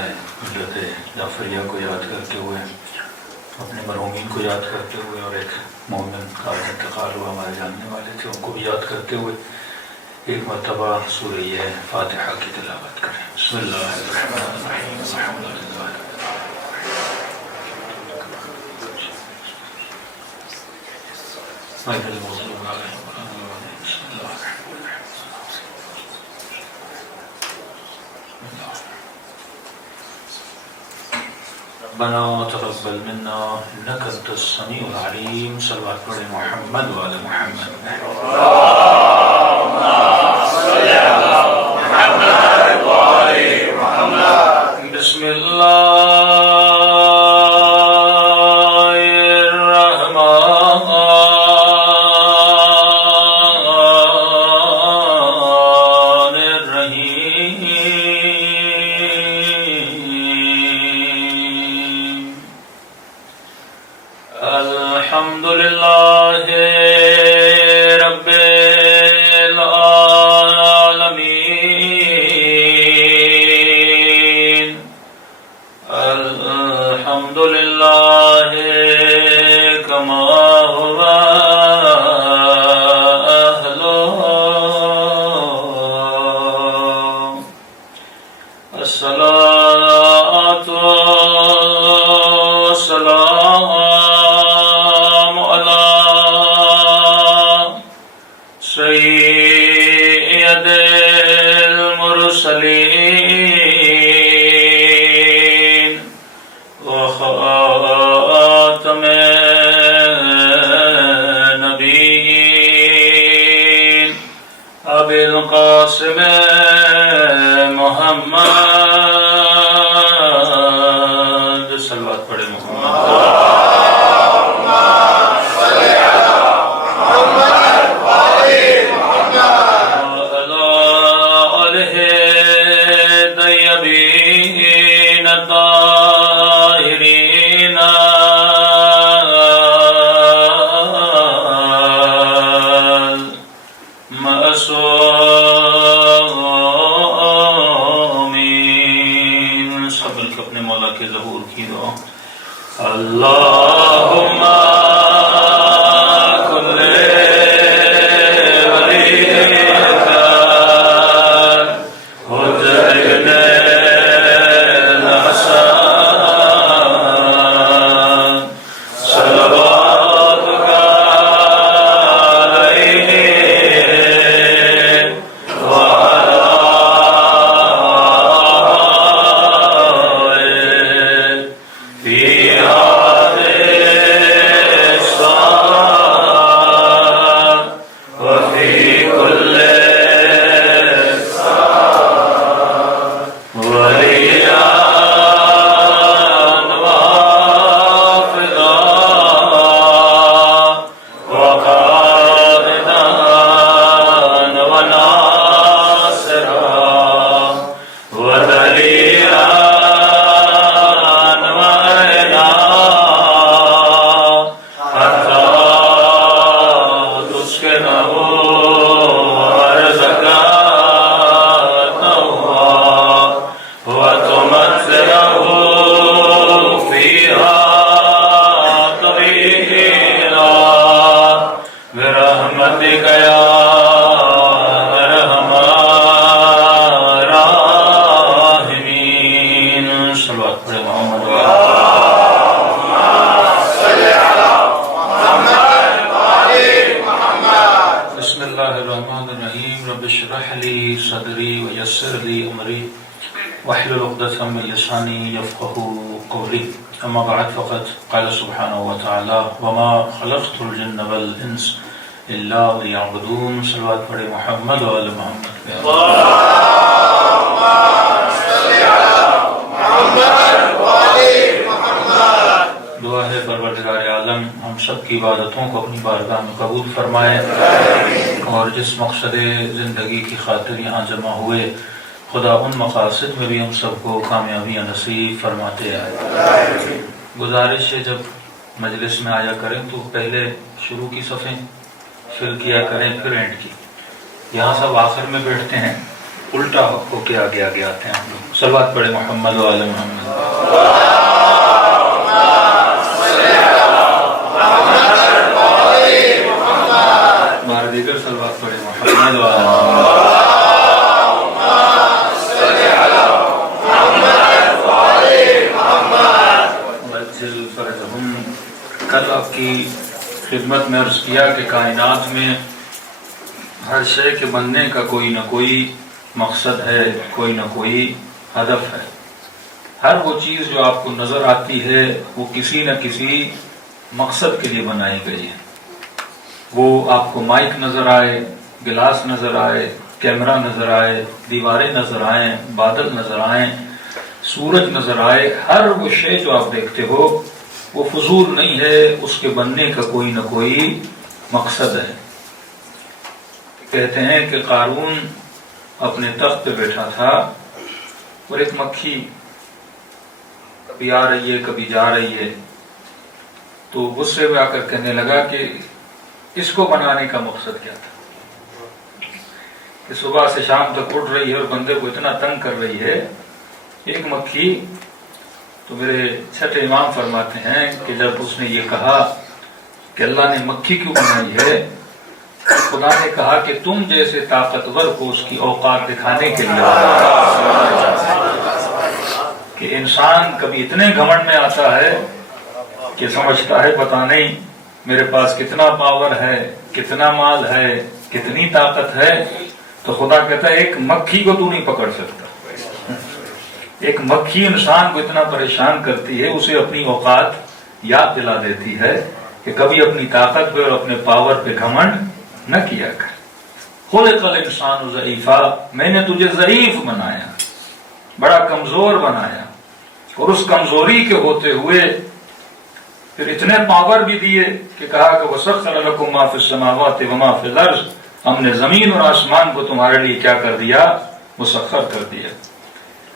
برائے ملت جعفریہ کو یاد کرتے ہوئے، اپنے مرحومین کو یاد کرتے ہوئے، اور ایک مومن کا انتقال ہوا ہمارے جاننے والے تھے، ان کو بھی یاد کرتے ہوئے ایک مرتبہ سورہ فاتحہ کی تلاوت کریں۔ بسم اللہ الرحمن الرحیم، الحمد للہ غیر المغضوب علیہم ولا الضالین۔ بسم اللہ الرحمن الرحیم۔ ربنا تقبل منا انك انت السميع العليم۔ صلوات پڑھیں محمد وعلى محمد۔ اللهم صل على محمد وعلى محمد۔ بسم اللہ أما بعد فقد قال سبحانه وتعالى وما خلقت الجن والإنس إلا ليعبدون۔ صلوات پڑھے محمد وعلى محمد۔ اللهم صل على محمد وعلى محمد۔ دعا ہے پروردگار عالم ہم سب کی عبادتوں کو اپنی بارگاہ میں قبول فرمائے، اور جس مقصد زندگی کی خاطر یہاں جمع ہوئے خدا ان مقاصد میں بھی ہم سب کو کامیابیاں نصیب فرماتے ہیں۔ گزارش ہے جب مجلس میں آیا کریں تو پہلے شروع کی صفیں فل کیا کریں، پھر اینڈ کی۔ یہاں سب آخر میں بیٹھتے ہیں الٹا ہو کے آگے آگے آتے ہیں ہم لوگ. صلوات پڑھے محمد و آل محمد. بار دیگر صلوات پڑھے محمد و آل محمد. کل آپ کی خدمت میں عرض کیا کہ کائنات میں ہر شے کے بننے کا کوئی نہ کوئی مقصد ہے، کوئی نہ کوئی ہدف ہے. ہر وہ چیز جو آپ کو نظر آتی ہے وہ کسی نہ کسی مقصد کے لیے بنائی گئی ہے. وہ آپ کو مائک نظر آئے، گلاس نظر آئے، کیمرہ نظر آئے، دیواریں نظر آئیں، بادل نظر آئیں، سورج نظر آئے، ہر وہ شے جو آپ دیکھتے ہو وہ فضول نہیں ہے، اس کے بننے کا کوئی نہ کوئی مقصد ہے. کہتے ہیں کہ قارون اپنے تخت پہ بیٹھا تھا اور ایک مکھی کبھی آ رہی ہے کبھی جا رہی ہے، تو غصے میں آ کر کہنے لگا کہ اس کو بنانے کا مقصد کیا تھا کہ صبح سے شام تک اٹھ رہی ہے اور بندے کو اتنا تنگ کر رہی ہے ایک مکھی. تو میرے چھٹے امام فرماتے ہیں کہ جب اس نے یہ کہا کہ اللہ نے مکھی کیوں بنائی ہے، تو خدا نے کہا کہ تم جیسے طاقتور کو اس کی اوقات دکھانے کے لیے کہ انسان کبھی اتنے گھمنڈ میں آتا ہے کہ سمجھتا ہے پتہ نہیں میرے پاس کتنا پاور ہے، کتنا مال ہے، کتنی طاقت ہے. تو خدا کہتا ہے ایک مکھی کو تو نہیں پکڑ سکتا. ایک مکھی انسان کو اتنا پریشان کرتی ہے، اسے اپنی اوقات یاد دلا دیتی ہے کہ کبھی اپنی طاقت پہ اور اپنے پاور پہ گھمنڈ نہ کیا کر. خلق الانسان ضعیفا، میں نے تجھے ضعیف بنایا، بڑا کمزور بنایا، اور اس کمزوری کے ہوتے ہوئے پھر اتنے پاور بھی دیے کہ کہا کہ وَسَخَّرَ لَكُم مَا فِي السَّمَاوَاتِ وَمَا فِي الْأَرْضِ، ہم نے زمین اور آسمان کو تمہارے لیے کیا کر دیا؟ مسخر کر دیا.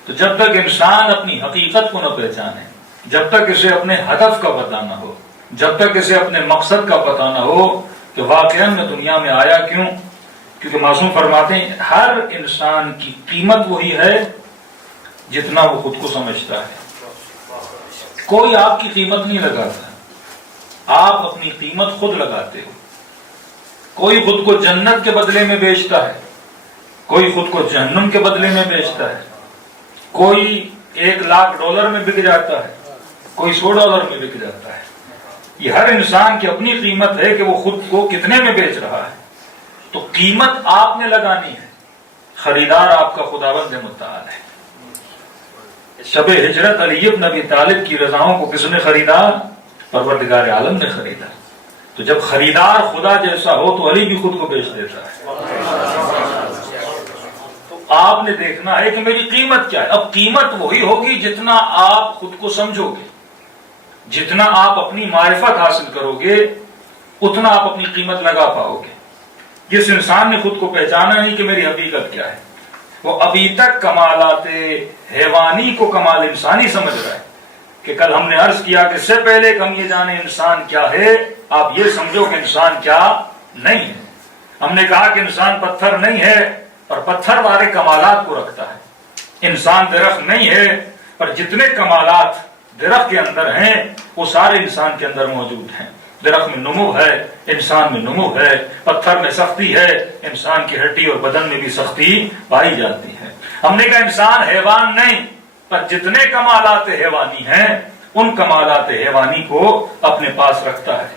تو جب تک انسان اپنی حقیقت کو نہ پہچانے، جب تک اسے اپنے ہدف کا پتہ نہ ہو، جب تک اسے اپنے مقصد کا پتہ نہ ہو کہ واقعاً میں دنیا میں آیا کیوں، کیونکہ معصوم فرماتے ہیں ہر انسان کی قیمت وہی ہے جتنا وہ خود کو سمجھتا ہے. کوئی آپ کی قیمت نہیں لگاتا، آپ اپنی قیمت خود لگاتے ہو. کوئی خود کو جنت کے بدلے میں بیچتا ہے، کوئی خود کو جہنم کے بدلے میں بیچتا ہے. کوئی $1,00,000 میں بک جاتا ہے، کوئی $100 میں بک جاتا ہے. یہ ہر انسان کی اپنی قیمت ہے کہ وہ خود کو کتنے میں بیچ رہا ہے. تو قیمت آپ نے لگانی ہے، خریدار آپ کا خداوند متعال ہے. شب ہجرت علی بن ابی طالب کی رضاؤں کو کس نے خریدا؟ پروردگار عالم نے خریدا. تو جب خریدار خدا جیسا ہو تو علی بھی خود کو بیچ دیتا ہے. تو آپ نے دیکھنا ہے کہ میری قیمت کیا ہے. اب قیمت وہی ہوگی جتنا آپ خود کو سمجھو گے، جتنا آپ اپنی معرفت حاصل کرو گے اتنا آپ اپنی قیمت لگا پاؤ گے. جس انسان نے خود کو پہچانا نہیں کہ میری حقیقت کیا ہے، وہ ابھی تک کمالات حیوانی کو کمال انسانی سمجھ رہا ہے. کہ کل ہم نے عرض کیا کہ اس سے پہلے کہ ہم یہ جانیں انسان کیا ہے، آپ یہ سمجھو کہ انسان کیا نہیں ہے. ہم نے کہا کہ انسان پتھر نہیں ہے اور پتھر والے کمالات کو رکھتا ہے. انسان درخت نہیں ہے پر جتنے کمالات درخت کے اندر ہیں وہ سارے انسان کے اندر موجود ہیں. درخت میں نمو ہے، انسان میں نمو ہے. پتھر میں سختی ہے، انسان کی ہڈی اور بدن میں بھی سختی پائی جاتی ہے. ہم نے کہا انسان حیوان نہیں، پر جتنے کمالات حیوانی ہیں ان کمالات حیوانی کو اپنے پاس رکھتا ہے.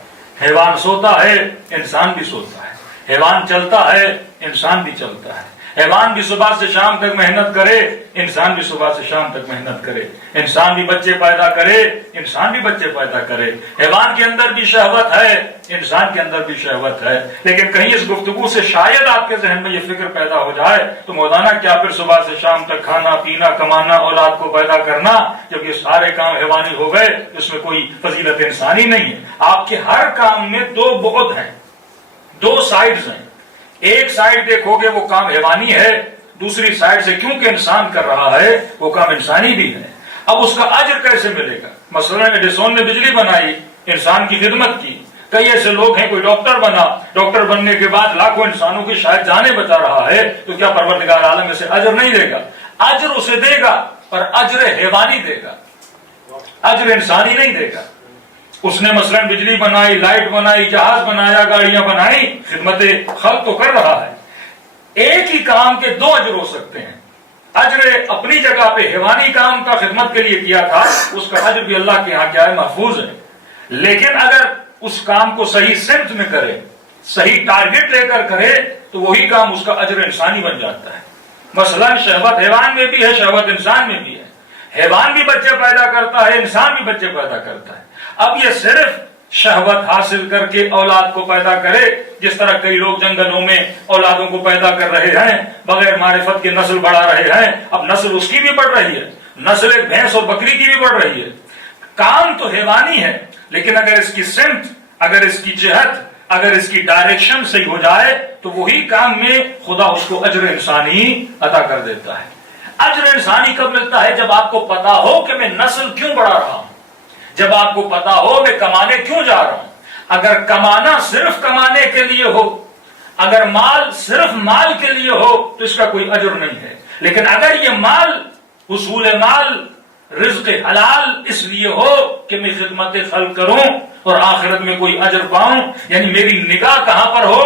حیوان سوتا ہے، انسان بھی سوتا ہے. حیوان چلتا ہے، انسان بھی چلتا ہے. حیوان بھی صبح سے شام تک محنت کرے، انسان بھی صبح سے شام تک محنت کرے. انسان بھی بچے پیدا کرے، انسان بھی بچے پیدا کرے. حیوان کے اندر بھی شہوت ہے، انسان کے اندر بھی شہوت ہے. لیکن کہیں اس گفتگو سے شاید آپ کے ذہن میں یہ فکر پیدا ہو جائے تو مولانا کیا پھر صبح سے شام تک کھانا پینا کمانا اولاد کو پیدا کرنا، جب یہ سارے کام حیوانی ہو گئے اس میں کوئی فضیلت انسانی نہیں ہے؟ آپ کے ہر کام میں دو بعد ہیں، دو سائیڈز ہیں. ایک سائیڈ دیکھو گے وہ کام حیوانی ہے، دوسری سائیڈ سے کیونکہ انسان کر رہا ہے وہ کام انسانی بھی ہے. اب اس کا اجر کیسے ملے گا؟ مثلا ایڈیسون نے بجلی بنائی، انسان کی خدمت کی. کئی ایسے لوگ ہیں، کوئی ڈاکٹر بنا، ڈاکٹر بننے کے بعد لاکھوں انسانوں کی شاید جانیں بچا رہا ہے، تو کیا پروردگار عالم اسے اجر نہیں دے گا؟ اجر اسے دے گا، پر اجر حیوانی دے گا، اجر انسانی نہیں دے گا۔ اس نے مثلا بجلی بنائی، لائٹ بنائی، جہاز بنایا، گاڑیاں بنائی، خدمت خلق تو کر رہا ہے۔ ایک ہی کام کے دو اجر ہو سکتے ہیں۔ اجر اپنی جگہ پہ حیوانی کام کا خدمت کے لیے کیا تھا، اس کا اجر بھی اللہ کے ہاں کیا ہے؟ محفوظ ہے۔ لیکن اگر اس کام کو صحیح سمت میں کرے، صحیح ٹارگٹ لے کر کرے، تو وہی کام اس کا اجر انسانی بن جاتا ہے۔ مثلا شہوت حیوان میں بھی ہے، شہوت انسان میں بھی ہے۔ حیوان بھی بچے پیدا کرتا ہے، انسان بھی بچے پیدا کرتا ہے۔ اب یہ صرف شہوت حاصل کر کے اولاد کو پیدا کرے، جس طرح کئی لوگ جنگلوں میں اولادوں کو پیدا کر رہے ہیں، بغیر معرفت کے نسل بڑھا رہے ہیں۔ اب نسل اس کی بھی بڑھ رہی ہے، نسل ایک بھینس اور بکری کی بھی بڑھ رہی ہے۔ کام تو حیوانی ہے، لیکن اگر اس کی سمت، اگر اس کی جہت، اگر اس کی ڈائریکشن صحیح ہو جائے، تو وہی کام میں خدا اس کو اجر انسانی عطا کر دیتا ہے۔ اجر انسانی کب ملتا ہے؟ جب آپ کو پتا ہو کہ میں نسل کیوں بڑھا رہا ہوں، جب آپ کو پتا ہو میں کمانے کیوں جا رہا ہوں۔ اگر کمانا صرف کمانے کے لیے ہو، اگر مال صرف مال کے لیے ہو، تو اس کا کوئی اجر نہیں ہے۔ لیکن اگر یہ مال، حصول مال، رزق حلال اس لیے ہو کہ میں خدمت خلق کروں اور آخرت میں کوئی اجر پاؤں، یعنی میری نگاہ کہاں پر ہو؟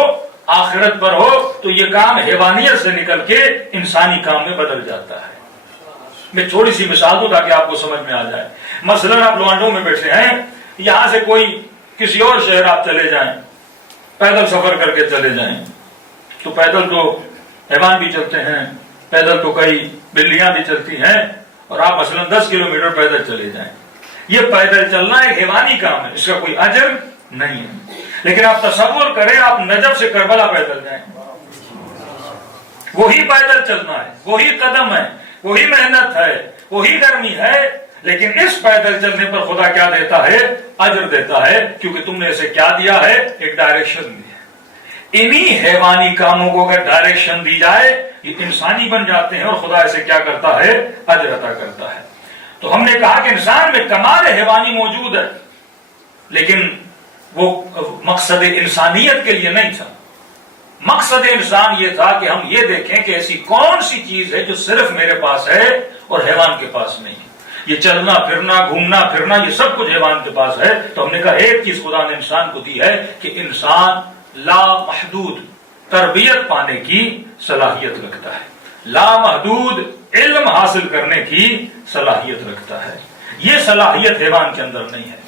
آخرت پر ہو، تو یہ کام حیوانیت سے نکل کے انسانی کام میں بدل جاتا ہے۔ میں تھوڑی سی مثال دوں تاکہ آپ کو سمجھ میں آ جائے۔ مثلا آپ لوانڈوں میں بیٹھے ہیں، یہاں سے کوئی کسی اور شہر آپ چلے جائیں، پیدل سفر کر کے چلے جائیں، تو پیدل تو حیوان بھی چلتے ہیں، پیدل تو کئی بلیاں بھی چلتی ہیں، اور آپ مثلا 10 کلومیٹر پیدل چلے جائیں۔ یہ پیدل چلنا ایک حیوانی کام ہے، اس کا کوئی اجر نہیں ہے۔ لیکن آپ تصور کریں، آپ نجف سے کربلا پیدل جائیں، وہی پیدل چلنا ہے، وہی قدم ہے، وہی محنت ہے، وہی گرمی ہے، لیکن اس پیدل چلنے پر خدا کیا دیتا ہے؟ اجر دیتا ہے، کیونکہ تم نے اسے کیا دیا ہے؟ ایک ڈائریکشن دی ہے۔ انہی حیوانی کاموں کو اگر ڈائریکشن دی جائے، یہ انسانی بن جاتے ہیں، اور خدا اسے کیا کرتا ہے؟ اجر عطا کرتا ہے۔ تو ہم نے کہا کہ انسان میں کمال حیوانی موجود ہے، لیکن وہ مقصد انسانیت کے لیے نہیں تھا۔ مقصد انسان یہ تھا کہ ہم یہ دیکھیں کہ ایسی کون سی چیز ہے جو صرف میرے پاس ہے اور حیوان کے پاس نہیں ہے۔ یہ چلنا پھرنا، گھومنا پھرنا، یہ سب کچھ حیوان کے پاس ہے۔ تو ہم نے کہا ایک چیز خدا نے انسان کو دی ہے کہ انسان لامحدود تربیت پانے کی صلاحیت رکھتا ہے، لامحدود علم حاصل کرنے کی صلاحیت رکھتا ہے۔ یہ صلاحیت حیوان کے اندر نہیں ہے۔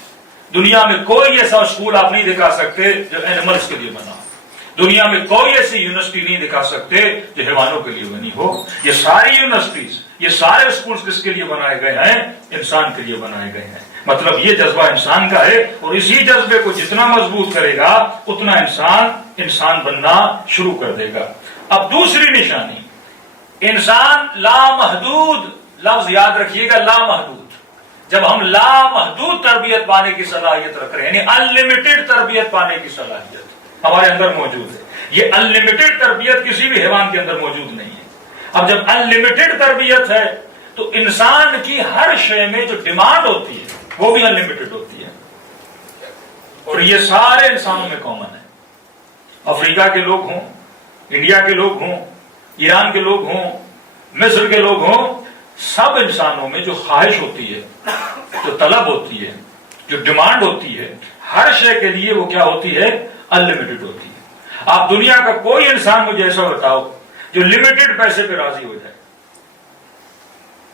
دنیا میں کوئی ایسا اسکول آپ نہیں دکھا سکتے جو اینیملز کے لیے بنا ہو، دنیا میں کوئی ایسی یونیورسٹی نہیں دکھا سکتے جو حیوانوں کے لیے بنی ہو۔ یہ ساری یونیورسٹیز، یہ سارے اسکولز کس کے لیے بنائے گئے ہیں؟ انسان کے لیے بنائے گئے ہیں۔ مطلب یہ جذبہ انسان کا ہے، اور اسی جذبے کو جتنا مضبوط کرے گا اتنا انسان بننا شروع کر دے گا۔ اب دوسری نشانی، انسان لامحدود، لفظ یاد رکھیے گا، لامحدود۔ جب ہم لامحدود تربیت پانے کی صلاحیت رکھ رہے ہیں، یعنی انلمیٹڈ تربیت پانے کی صلاحیت ہمارے اندر موجود ہے۔ یہ انلمیٹڈ تربیت کسی بھی حیوان کے اندر موجود نہیں ہے۔ اب جب انلمیٹڈ تربیت ہے تو انسان کی ہر شے میں جو ڈیمانڈ ہوتی ہے وہ بھی انلمیٹڈ ہوتی ہے، اور یہ سارے انسانوں میں کامن ہے۔ افریقہ کے لوگ ہوں، انڈیا کے لوگ ہوں، ایران کے لوگ ہوں، مصر کے لوگ ہوں، سب انسانوں میں جو خواہش ہوتی ہے، جو طلب ہوتی ہے، جو ڈیمانڈ ہوتی ہے، ہر شے کے لیے وہ کیا ہوتی ہے؟ انلمیٹڈ ہوتی ہے۔ آپ دنیا کا کوئی انسان مجھے ایسا بتاؤ جو لمیٹڈ پیسے پہ راضی ہو جائے۔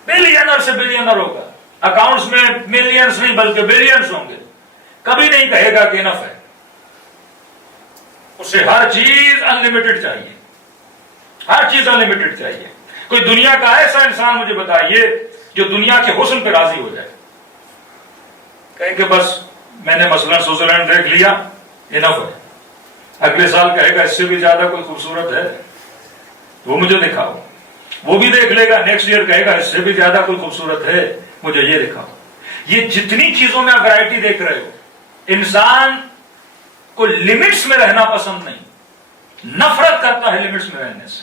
بلینر سے بلینر ہوگا، اکاؤنٹس میں ملینز نہیں بلکہ بلینز ہوں گے، کبھی نہیں کہے گا کہ انف ہے۔ اسے ہر چیز انلمیٹڈ چاہیے، ہر چیز انلمیٹڈ چاہیے۔ کوئی دنیا کا ایسا انسان مجھے بتائیے جو دنیا کے حسن پہ راضی ہو جائے، کہیں کہ بس میں نے مثلا سوئٹزرلینڈ دیکھ لیا، انف ہے۔ اگلے سال کہے گا اس سے بھی زیادہ کوئی خوبصورت ہے، وہ مجھے دکھاؤ۔ وہ بھی دیکھ لے گا، نیکسٹ ایئر کہے گا اس سے بھی زیادہ کوئی خوبصورت ہے، مجھے یہ دکھاؤ۔ یہ جتنی چیزوں میں آپ ورائٹی دیکھ رہے ہو، انسان کو لمٹس میں رہنا پسند نہیں، نفرت کرتا ہے لمٹس میں رہنے سے۔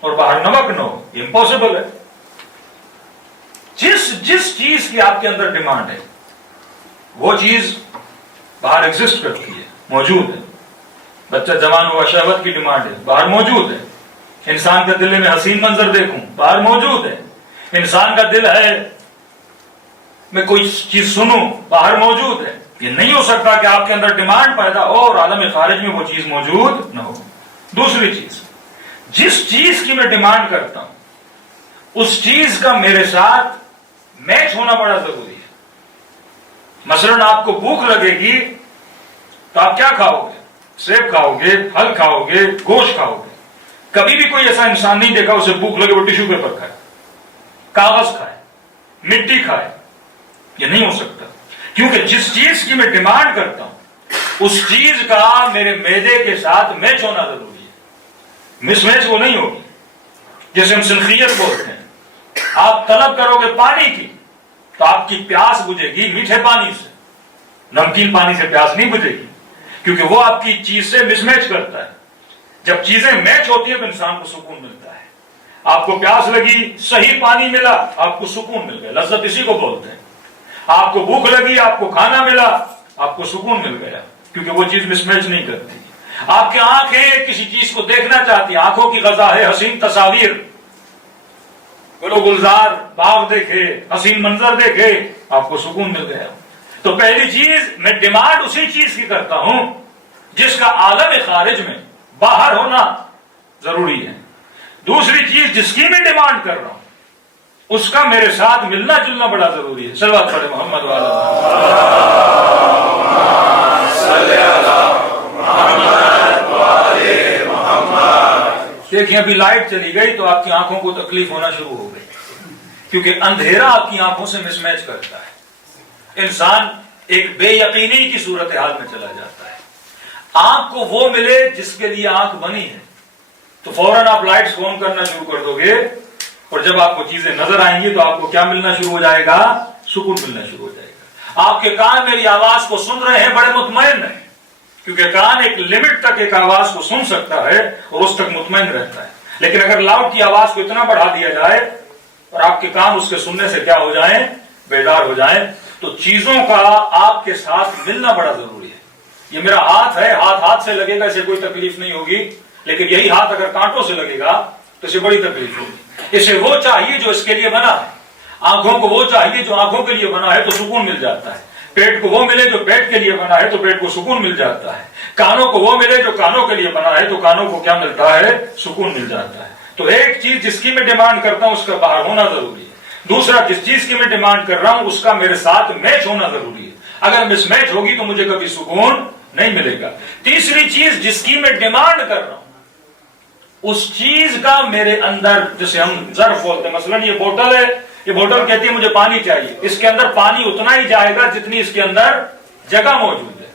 اور باہر نمک نہ ہو، یہ امپاسبل ہے۔ جس چیز کی آپ کے اندر ڈیمانڈ ہے وہ چیز باہر ایگزسٹ کرتی ہے، موجود ہے۔ بچہ جوان ہوا، شہوت کی ڈیمانڈ ہے، باہر موجود ہے۔ انسان کا دل ہے میں حسین منظر دیکھوں، باہر موجود ہے۔ انسان کا دل ہے میں کوئی چیز سنوں، باہر موجود ہے۔ یہ نہیں ہو سکتا کہ آپ کے اندر ڈیمانڈ پیدا ہو اور عالم خارج میں وہ چیز موجود نہ ہو۔ دوسری چیز، جس چیز کی میں ڈیمانڈ کرتا ہوں اس چیز کا میرے ساتھ میچ ہونا بڑا ضروری ہے۔ مثلاً آپ کو بھوک لگے گی تو آپ کیا کھاؤ گے؟ سیب کھاؤ گے، پھل کھاؤ گے، گوشت کھاؤ گے۔ کبھی بھی کوئی ایسا انسان نہیں دیکھا اسے بھوک لگے وہ ٹیشو پیپر کھائے، کاغذ کھائے، مٹی کھائے۔ یہ نہیں ہو سکتا، کیونکہ جس چیز کی میں ڈیمانڈ کرتا ہوں اس چیز کا میرے معدے کے ساتھ میچ ہونا ضروری ہے۔ مس میچ وہ نہیں ہوگی، جیسے ہم سنخیت بولتے ہیں۔ آپ طلب کرو گے پانی کی تو آپ کی پیاس بجھے گی میٹھے پانی سے، نمکین پانی سے پیاس نہیں بجھے گی، کیونکہ وہ آپ کی چیز سے مس میچ کرتا ہے۔ جب چیزیں میچ ہوتی ہیں تو انسان کو سکون ملتا ہے۔ آپ کو پیاس لگی، صحیح پانی ملا، آپ کو سکون مل گیا، لذت اسی کو بولتے ہیں۔ آپ کو بھوک لگی، آپ کو کھانا ملا، آپ کو سکون مل گیا، کیونکہ وہ چیز مس میچ نہیں کرتی۔ آپ کی آنکھیں کسی چیز کو دیکھنا چاہتی ہیں، آنکھوں کی غذا ہے حسین تصاویر، گلو گلزار باغ دیکھے، حسین منظر دیکھے، آپ کو سکون مل گیا۔ تو پہلی چیز میں ڈیمانڈ اسی چیز کی کرتا ہوں جس کا عالم خارج میں باہر ہونا ضروری ہے۔ دوسری چیز جس کی میں ڈیمانڈ کر رہا ہوں اس کا میرے ساتھ ملنا جلنا بڑا ضروری ہے۔ صلوات پڑھے محمد والا۔ دیکھیں ابھی لائٹ چلی گئی تو آپ کی آنکھوں کو تکلیف ہونا شروع ہو گئی، کیونکہ اندھیرا آپ کی آنکھوں سے مس میچ کرتا ہے۔ انسان ایک بے یقینی کی صورتحال میں چلا جاتا ہے۔ آنکھ کو وہ ملے جس کے لیے آنکھ بنی ہے تو فوراً آپ لائٹس آن کرنا شروع کر دو گے، اور جب آپ کو چیزیں نظر آئیں گی تو آپ کو کیا ملنا شروع ہو جائے گا؟ سکون ملنا شروع ہو جائے گا۔ آپ کے کان میری آواز کو سن رہے ہیں، بڑے مطمئن ہیں، کیونکہ کان ایک لمٹ تک ایک آواز کو سن سکتا ہے اور اس تک مطمئن رہتا ہے۔ لیکن اگر لاؤڈ کی آواز کو اتنا بڑھا دیا جائے اور آپ کے کان اس کے سننے سے کیا ہو جائیں؟ بیدار ہو جائیں، تو چیزوں کا آپ کے ساتھ ملنا بڑا ضروری ہے۔ یہ میرا ہاتھ ہے، ہاتھ سے لگے گا اسے کوئی تکلیف نہیں ہوگی، لیکن یہی ہاتھ اگر کانٹوں سے لگے گا تو اسے بڑی تکلیف ہوگی۔ اسے وہ چاہیے جو اس کے لیے بنا ہے، آنکھوں کو وہ چاہیے جو آنکھوں کے لیے بنا ہے تو سکون مل جاتا ہے، پیٹ کو وہ ملے جو پیٹ کے لیے بنا ہے تو پیٹ کو سکون مل جاتا ہے، کانوں کو وہ ملے جو کانوں کے لیے بنا ہے تو کانوں کو کیا ملتا ہے؟ سکون مل جاتا ہے۔ تو ایک چیز جس کی میں ڈیمانڈ کرتا ہوں اس کا باہر ہونا ضروری ہے، دوسرا جس چیز کی میں ڈیمانڈ کر رہا ہوں اس کا میرے ساتھ میچ ہونا ضروری ہے۔ اگر مس میچ ہوگی تو مجھے کبھی سکون نہیں ملے گا۔ تیسری چیز جس کی میں ڈیمانڈ کر رہا ہوں اس چیز کا میرے اندر، جسے ہم ظرف بولتے ہیں، مثلا یہ بوتل ہے، یہ بوتل کہتی ہے مجھے پانی چاہیے، اس کے اندر پانی اتنا ہی جائے گا جتنی اس کے اندر جگہ موجود ہے،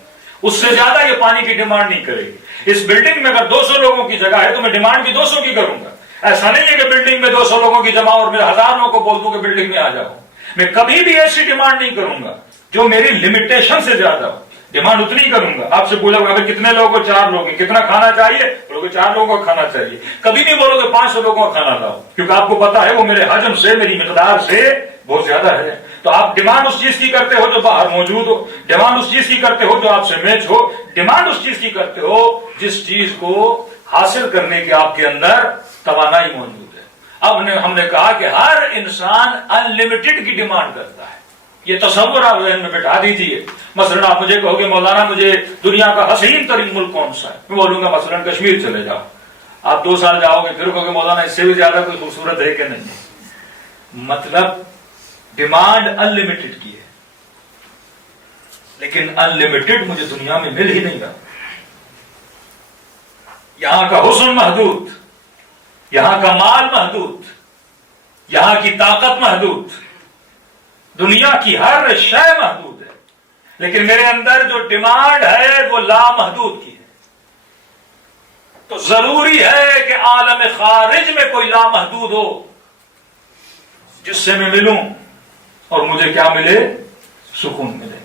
اس سے زیادہ یہ پانی کی ڈیمانڈ نہیں کرے گی۔ اس بلڈنگ میں اگر 200 لوگوں کی جگہ ہے تو میں ڈیمانڈ بھی 200 کی کروں گا۔ ایسا نہیں ہے کہ بلڈنگ میں 200 لوگوں کی جمع اور میں 1000 لوگوں کو بول دوں کہ بلڈنگ میں آ جاؤ۔ میں کبھی بھی ایسی ڈیمانڈ نہیں کروں گا جو میری لمیٹیشن سے زیادہ ہو، ڈیمانڈ اتنی کروں گا۔ آپ سے بولا ابھی کتنے لوگوں کو؟ 4 لوگ ہیں، کتنا کھانا چاہیے؟ بولو گے 4 لوگوں کو کھانا چاہیے۔ کبھی نہیں بولو گے 500 لوگوں کا کھانا لاؤ، کیونکہ آپ کو پتا ہے وہ میرے حجم سے، میری مقدار سے بہت زیادہ ہے۔ تو آپ ڈیمانڈ اس چیز کی کرتے ہو جو باہر موجود ہو، ڈیمانڈ اس چیز کی کرتے ہو جو آپ سے میچ ہو، ڈیمانڈ اس چیز کی کرتے ہو جس چیز کو حاصل کرنے کے آپ کے اندر توانائی موجود ہے۔ اب ہم نے کہا کہ ہر انسان ان لمیٹڈ کی ڈیمانڈ کرتا ہے۔ یہ تصور آپ ذہن میں بٹھا دیجئے۔ مثلا آپ مجھے کہو گے مولانا مجھے دنیا کا حسین ترین ملک کون سا ہے؟ میں بولوں گا مثلا کشمیر چلے جاؤ۔ آپ 2 سال جاؤ گے پھر کہو گے مولانا اس سے بھی زیادہ کوئی خوبصورت ہے کہ نہیں؟ مطلب ڈیمانڈ ان لمیٹڈ کی ہے، لیکن ان لمیٹڈ مجھے دنیا میں مل ہی نہیں رہا۔ یہاں کا حسن محدود، یہاں کا مال محدود، یہاں کی طاقت محدود، دنیا کی ہر شے محدود ہے، لیکن میرے اندر جو ڈیمانڈ ہے وہ لامحدود کی ہے۔ تو ضروری ہے کہ عالم خارج میں کوئی لامحدود ہو جس سے میں ملوں اور مجھے کیا ملے؟ سکون ملے۔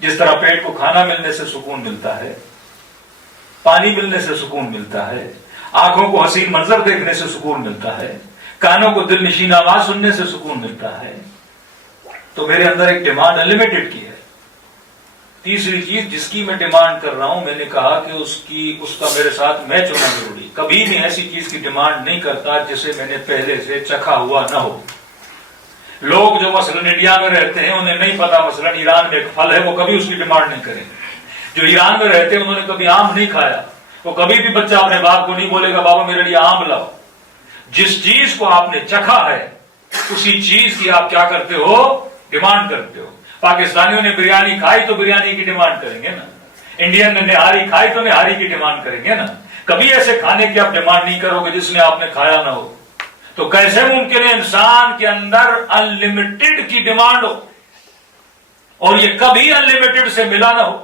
جس طرح پیٹ کو کھانا ملنے سے سکون ملتا ہے، پانی ملنے سے سکون ملتا ہے، آنکھوں کو حسین منظر دیکھنے سے سکون ملتا ہے، کانوں کو دل نشین آواز سننے سے سکون ملتا ہے. تو میرے اندر ایک ڈیمانڈ انلمیٹڈ کی ہے. تیسری چیز جس کی میں ڈیمانڈ کر رہا ہوں، میں نے کہا کہ اس کا میرے ساتھ میچ ہونا ضروری. کبھی بھی ایسی چیز کی ڈیمانڈ نہیں کرتا جسے میں نے پہلے سے چکھا ہوا نہ ہو. لوگ جو مثلاً انڈیا میں رہتے ہیں انہیں نہیں پتا مثلاً ایران میں ایک پھل ہے، وہ کبھی اس کی ڈیمانڈ نہیں کریں. جو ایران میں رہتے ہیں انہوں نے کبھی آم نہیں کھایا، وہ کبھی بھی بچہ اپنے باپ کو نہیں بولے گا بابا میرے لیے آم لاؤ. جس چیز کو آپ نے چکھا ہے اسی چیز کی آپ کیا کرتے ہو؟ ڈیمانڈ کرتے ہو. پاکستانیوں نے بریانی کھائی تو بریانی کی ڈیمانڈ کریں گے نا، انڈین نے نہاری کھائی تو نہاری کی ڈیمانڈ کریں گے نا. کبھی ایسے کھانے کی آپ ڈیمانڈ نہیں کرو گے جس میں آپ نے کھایا نہ ہو. تو کیسے ممکن ہے انسان کے اندر انلمیٹڈ کی ڈیمانڈ ہو اور یہ کبھی انلمیٹڈ سے ملا نہ ہو؟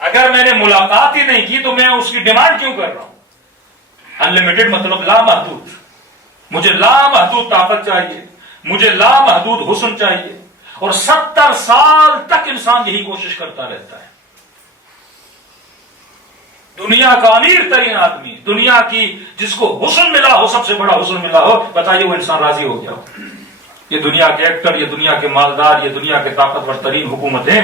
اگر میں نے ملاقات ہی نہیں کی تو میں اس کی ڈیمانڈ کیوں کر رہا ہوں؟ انلمیٹڈ مطلب لامحدود. مجھے لامحدود طاقت چاہیے، مجھے لامحدود حسن چاہیے. اور 70 سال تک انسان یہی کوشش کرتا رہتا ہے. دنیا کا امیر ترین آدمی، دنیا کی جس کو حسن ملا ہو، سب سے بڑا حسن ملا ہو، بتائیے وہ انسان راضی ہو گیا ہو؟ یہ دنیا کے ایکٹر، یہ دنیا کے مالدار، یہ دنیا کے طاقتور ترین حکومتیں،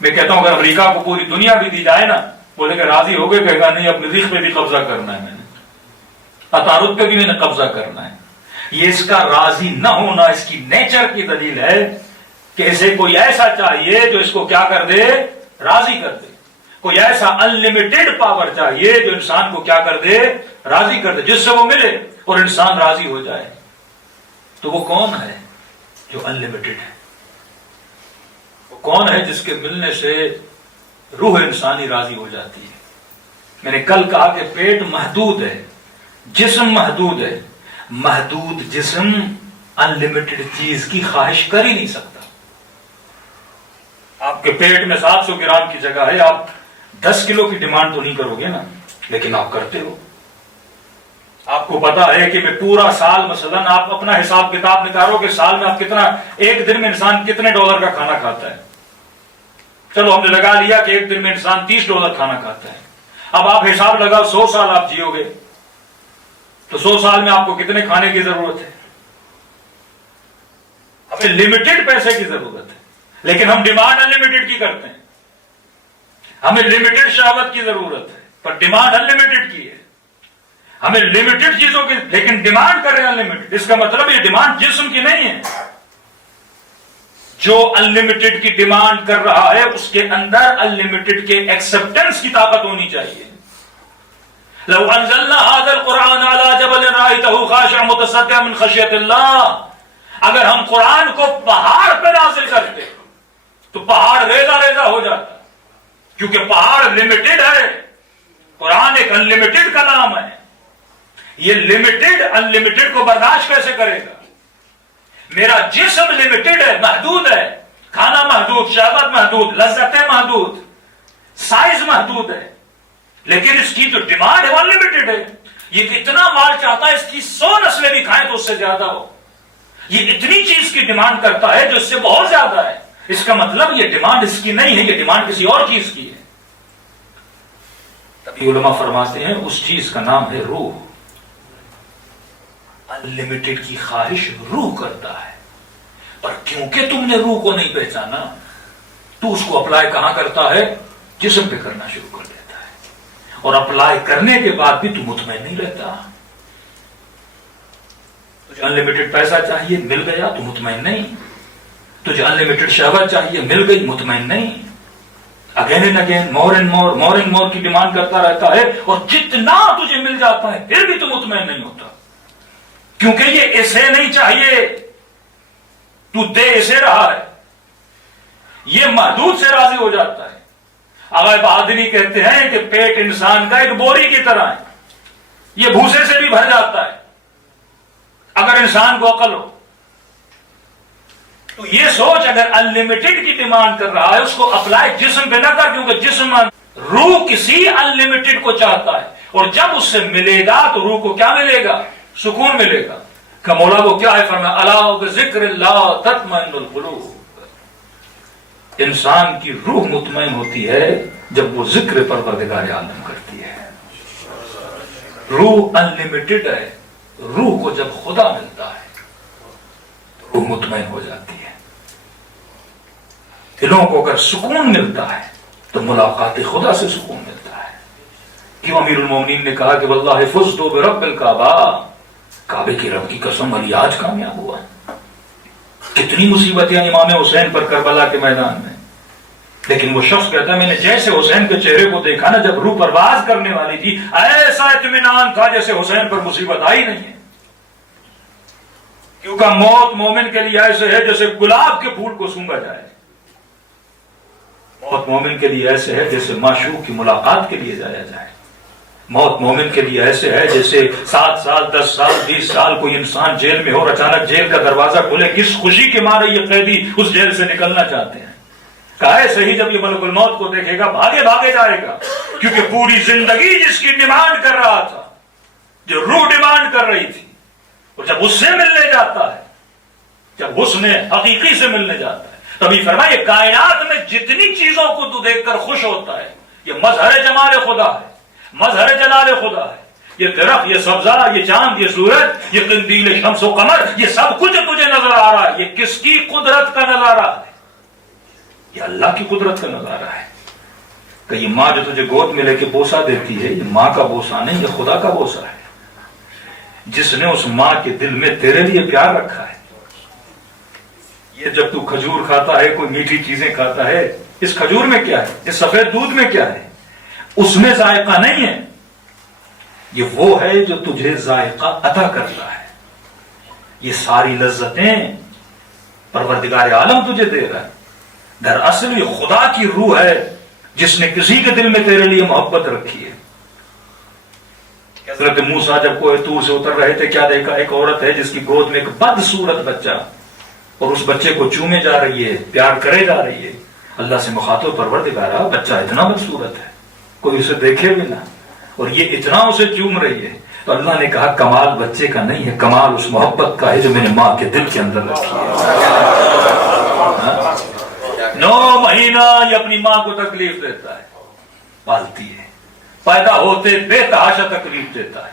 میں کہتا ہوں اگر امریکہ کو پوری دنیا بھی دی جائے نا، بولے کہ راضی ہو گئے، کہے گا نہیں اپنی ریخ پہ بھی قبضہ کرنا ہے، میں نے عطارد پہ بھی میں نے قبضہ کرنا ہے. یہ اس کا راضی نہ ہونا اس کی نیچر کی دلیل ہے کہ اسے کوئی ایسا چاہیے جو اس کو کیا کر دے؟ راضی کر دے. کوئی ایسا انلمیٹڈ پاور چاہیے جو انسان کو کیا کر دے؟ راضی کر دے، جس سے وہ ملے اور انسان راضی ہو جائے. تو وہ کون ہے جو انلمیٹڈ ہے؟ وہ کون ہے جس کے ملنے سے روح انسانی راضی ہو جاتی ہے؟ میں نے کل کہا کہ پیٹ محدود ہے، جسم محدود ہے. محدود جسم انلمیٹڈ چیز کی خواہش کر ہی نہیں سکتا. آپ کے پیٹ میں 700 گرام کی جگہ ہے، آپ 10 کلو کی ڈیمانڈ تو نہیں کرو گے نا، لیکن آپ کرتے ہو. آپ کو پتا ہے کہ میں پورا سال مثلا آپ اپنا حساب کتاب نکالو کہ سال میں آپ کتنا، ایک دن میں انسان کتنے ڈالر کا کھانا کھاتا ہے. چلو ہم نے لگا لیا کہ ایک دن میں انسان $30 کھانا کھاتا ہے. اب آپ حساب لگاؤ 100 سال آپ جیو گے تو 100 سال میں آپ کو کتنے کھانے کی ضرورت ہے؟ ہمیں لمیٹڈ پیسے کی ضرورت ہے، لیکن ہم ڈیمانڈ انلمیٹڈ کی کرتے ہیں. ہمیں لمیٹڈ شہوت کی ضرورت ہے پر ڈیمانڈ انلمیٹڈ کی ہے. ہمیں لمیٹڈ چیزوں کی لیکن ڈیمانڈ کر رہے ہیں انلمیٹڈ. اس کا مطلب یہ ڈیمانڈ جسم کی نہیں ہے. جو انلمیٹڈ کی ڈیمانڈ کر رہا ہے اس کے اندر انلمیٹڈ کے ایکسپٹنس کی طاقت ہونی چاہیے. لو انزلنا هذا القرآن على جبل رأيته خاشعا متصدعا من خشية الله، اگر ہم قرآن کو پہاڑ پہ نازل کرتے تو پہاڑ ریزہ ریزہ ہو جاتا، کیونکہ پہاڑ لمیٹڈ ہے. قرآن ایک انلمیٹڈ کا نام ہے. یہ لمیٹڈ انلمیٹڈ کو برداشت کیسے کرے گا؟ میرا جسم لمیٹڈ ہے، محدود ہے. کھانا محدود، شہوت محدود، لذتیں محدود، سائز محدود ہے، لیکن اس کی جو ڈیمانڈ ہے وہ انلمیٹڈ ہے. یہ اتنا مال چاہتا ہے اس کی 100 نسلیں بھی کھائیں تو اس سے زیادہ ہو. یہ اتنی چیز کی ڈیمانڈ کرتا ہے جو اس سے بہت زیادہ ہے. اس کا مطلب یہ ڈیمانڈ اس کی نہیں ہے، یہ ڈیمانڈ کسی اور چیز کی ہے. تبھی علماء فرماتے ہیں اس چیز کا نام ہے روح. انلمیٹڈ کی خواہش روح کرتا ہے، پر کیونکہ تم نے روح کو نہیں پہچانا تو اس کو اپلائی کہاں کرتا ہے؟ جسم پہ کرنا شروع کر دیتا ہے. اور اپلائی کرنے کے بعد بھی تو مطمئن نہیں رہتا. تجھے انلمیٹڈ پیسہ چاہیے، مل گیا تو مطمئن نہیں. تجھے انلمیٹڈ شہوت چاہیے، مل گئی، مطمئن نہیں. Again and again, more and more, more and more کی ڈیمانڈ کرتا رہتا ہے. اور جتنا تجھے مل جاتا ہے پھر بھی تو مطمئن نہیں ہوتا، کیونکہ یہ اسے نہیں چاہیے، تو دے اسے رہا ہے. یہ محدود سے راضی ہو جاتا ہے. آغا بہادری کہتے ہیں کہ پیٹ انسان کا ایک بوری کی طرح ہے، یہ بھوسے سے بھی بھر جاتا ہے اگر انسان کو عقل ہو. تو یہ سوچ اگر انلمیٹڈ کی ڈیمانڈ کر رہا ہے اس کو اپلائی جسم پہ نہ کر، کیونکہ جسم روح کسی انلمیٹڈ کو چاہتا ہے. اور جب اس سے ملے گا تو روح کو کیا ملے گا؟ سکون ملے گا. کہ مولا کو کیا ہے فرمایا، الا بذکر اللہ تطمئن القلوب. انسان کی روح مطمئن ہوتی ہے جب وہ ذکر پروردگار عالم کرتی ہے. روح انلمیٹڈ ہے. روح کو جب خدا ملتا ہے تو روح مطمئن ہو جاتی ہے. دلوں کو اگر سکون ملتا ہے تو ملاقات خدا سے سکون ملتا ہے. کیوں امیر المومنین نے کہا کہ واللہ فزت برب الکعبہ، کعبے کی رب کی قسم علی آج کامیاب ہوا. کتنی مصیبتیں امام حسین پر کربلا کے میدان میں، لیکن وہ شخص کہتا ہے میں نے جیسے حسین کے چہرے کو دیکھا نا جب روح پرواز کرنے والی تھی، ایسا اطمینان تھا جیسے حسین پر مصیبت آئی نہیں ہے. کیونکہ موت مومن کے لیے ایسے ہے جیسے گلاب کے پھول کو سونگا جائے. موت مومن کے لیے ایسے ہے جیسے معشوق کی ملاقات کے لیے جایا جائے. موت مومن کے لیے ایسے ہے جیسے 7 سال 10 سال 20 سال کوئی انسان جیل میں ہو اور اچانک جیل کا دروازہ کھلے، کس خوشی کے مارے یہ قیدی اس جیل سے نکلنا چاہتے ہیں. کہا ہے صحیح جب یہ ملک الموت کو دیکھے گا بھاگے بھاگے جائے گا، کیونکہ پوری زندگی جس کی ڈیمانڈ کر رہا تھا، جو روح ڈیمانڈ کر رہی تھی، اور جب اس سے ملنے جاتا ہے، جب اس نے حقیقی سے ملنے جاتا ہے، تبھی فرمایا کائنات میں جتنی چیزوں کو تو دیکھ کر خوش ہوتا ہے یہ مظہر جمال خدا ہے، مظہر جلال خدا ہے. یہ درخت، یہ سبزہ، یہ چاند، یہ سورج، یہ قندیل شمس و قمر، یہ سب کچھ تجھے نظر آ رہا ہے. یہ کس کی قدرت کا نظارہ ہے؟ یہ اللہ کی قدرت کا نظارہ ہے. کہ یہ ماں جو تجھے گود میں لے کے بوسہ دیتی ہے، یہ ماں کا بوسہ نہیں، یہ خدا کا بوسہ ہے، جس نے اس ماں کے دل میں تیرے لیے پیار رکھا ہے. یہ جب تو کھجور کھاتا ہے، کوئی میٹھی چیزیں کھاتا ہے، اس کھجور میں کیا ہے، اس سفید دودھ میں کیا ہے؟ اس میں ذائقہ نہیں ہے. یہ وہ ہے جو تجھے ذائقہ عطا کر رہا ہے. یہ ساری لذتیں پروردگار عالم تجھے دے رہا ہے. دراصل یہ خدا کی روح ہے جس نے کسی کے دل میں تیرے لیے محبت رکھی ہے. حضرت موسیٰ جب کوہ طور سے اتر رہے تھے، کیا دیکھا؟ ایک عورت ہے جس کی گود میں ایک بدصورت بچہ، اور اس بچے کو چومے جا رہی ہے، پیار کرے جا رہی ہے. اللہ سے مخاطب پروردگارا بچہ اتنا بدصورت ہے، کوئی اسے دیکھے بھی نہ، اور یہ اتنا اسے چوم رہی ہے. تو اللہ نے کہا کمال بچے کا نہیں ہے، کمال اس محبت کا ہے جو میں نے ماں کے دل کے اندر رکھی ہے. 9 مہینہ یہ اپنی ماں کو تکلیف دیتا ہے، پالتی ہے، پیدا ہوتے بے تحاشا تکلیف دیتا ہے،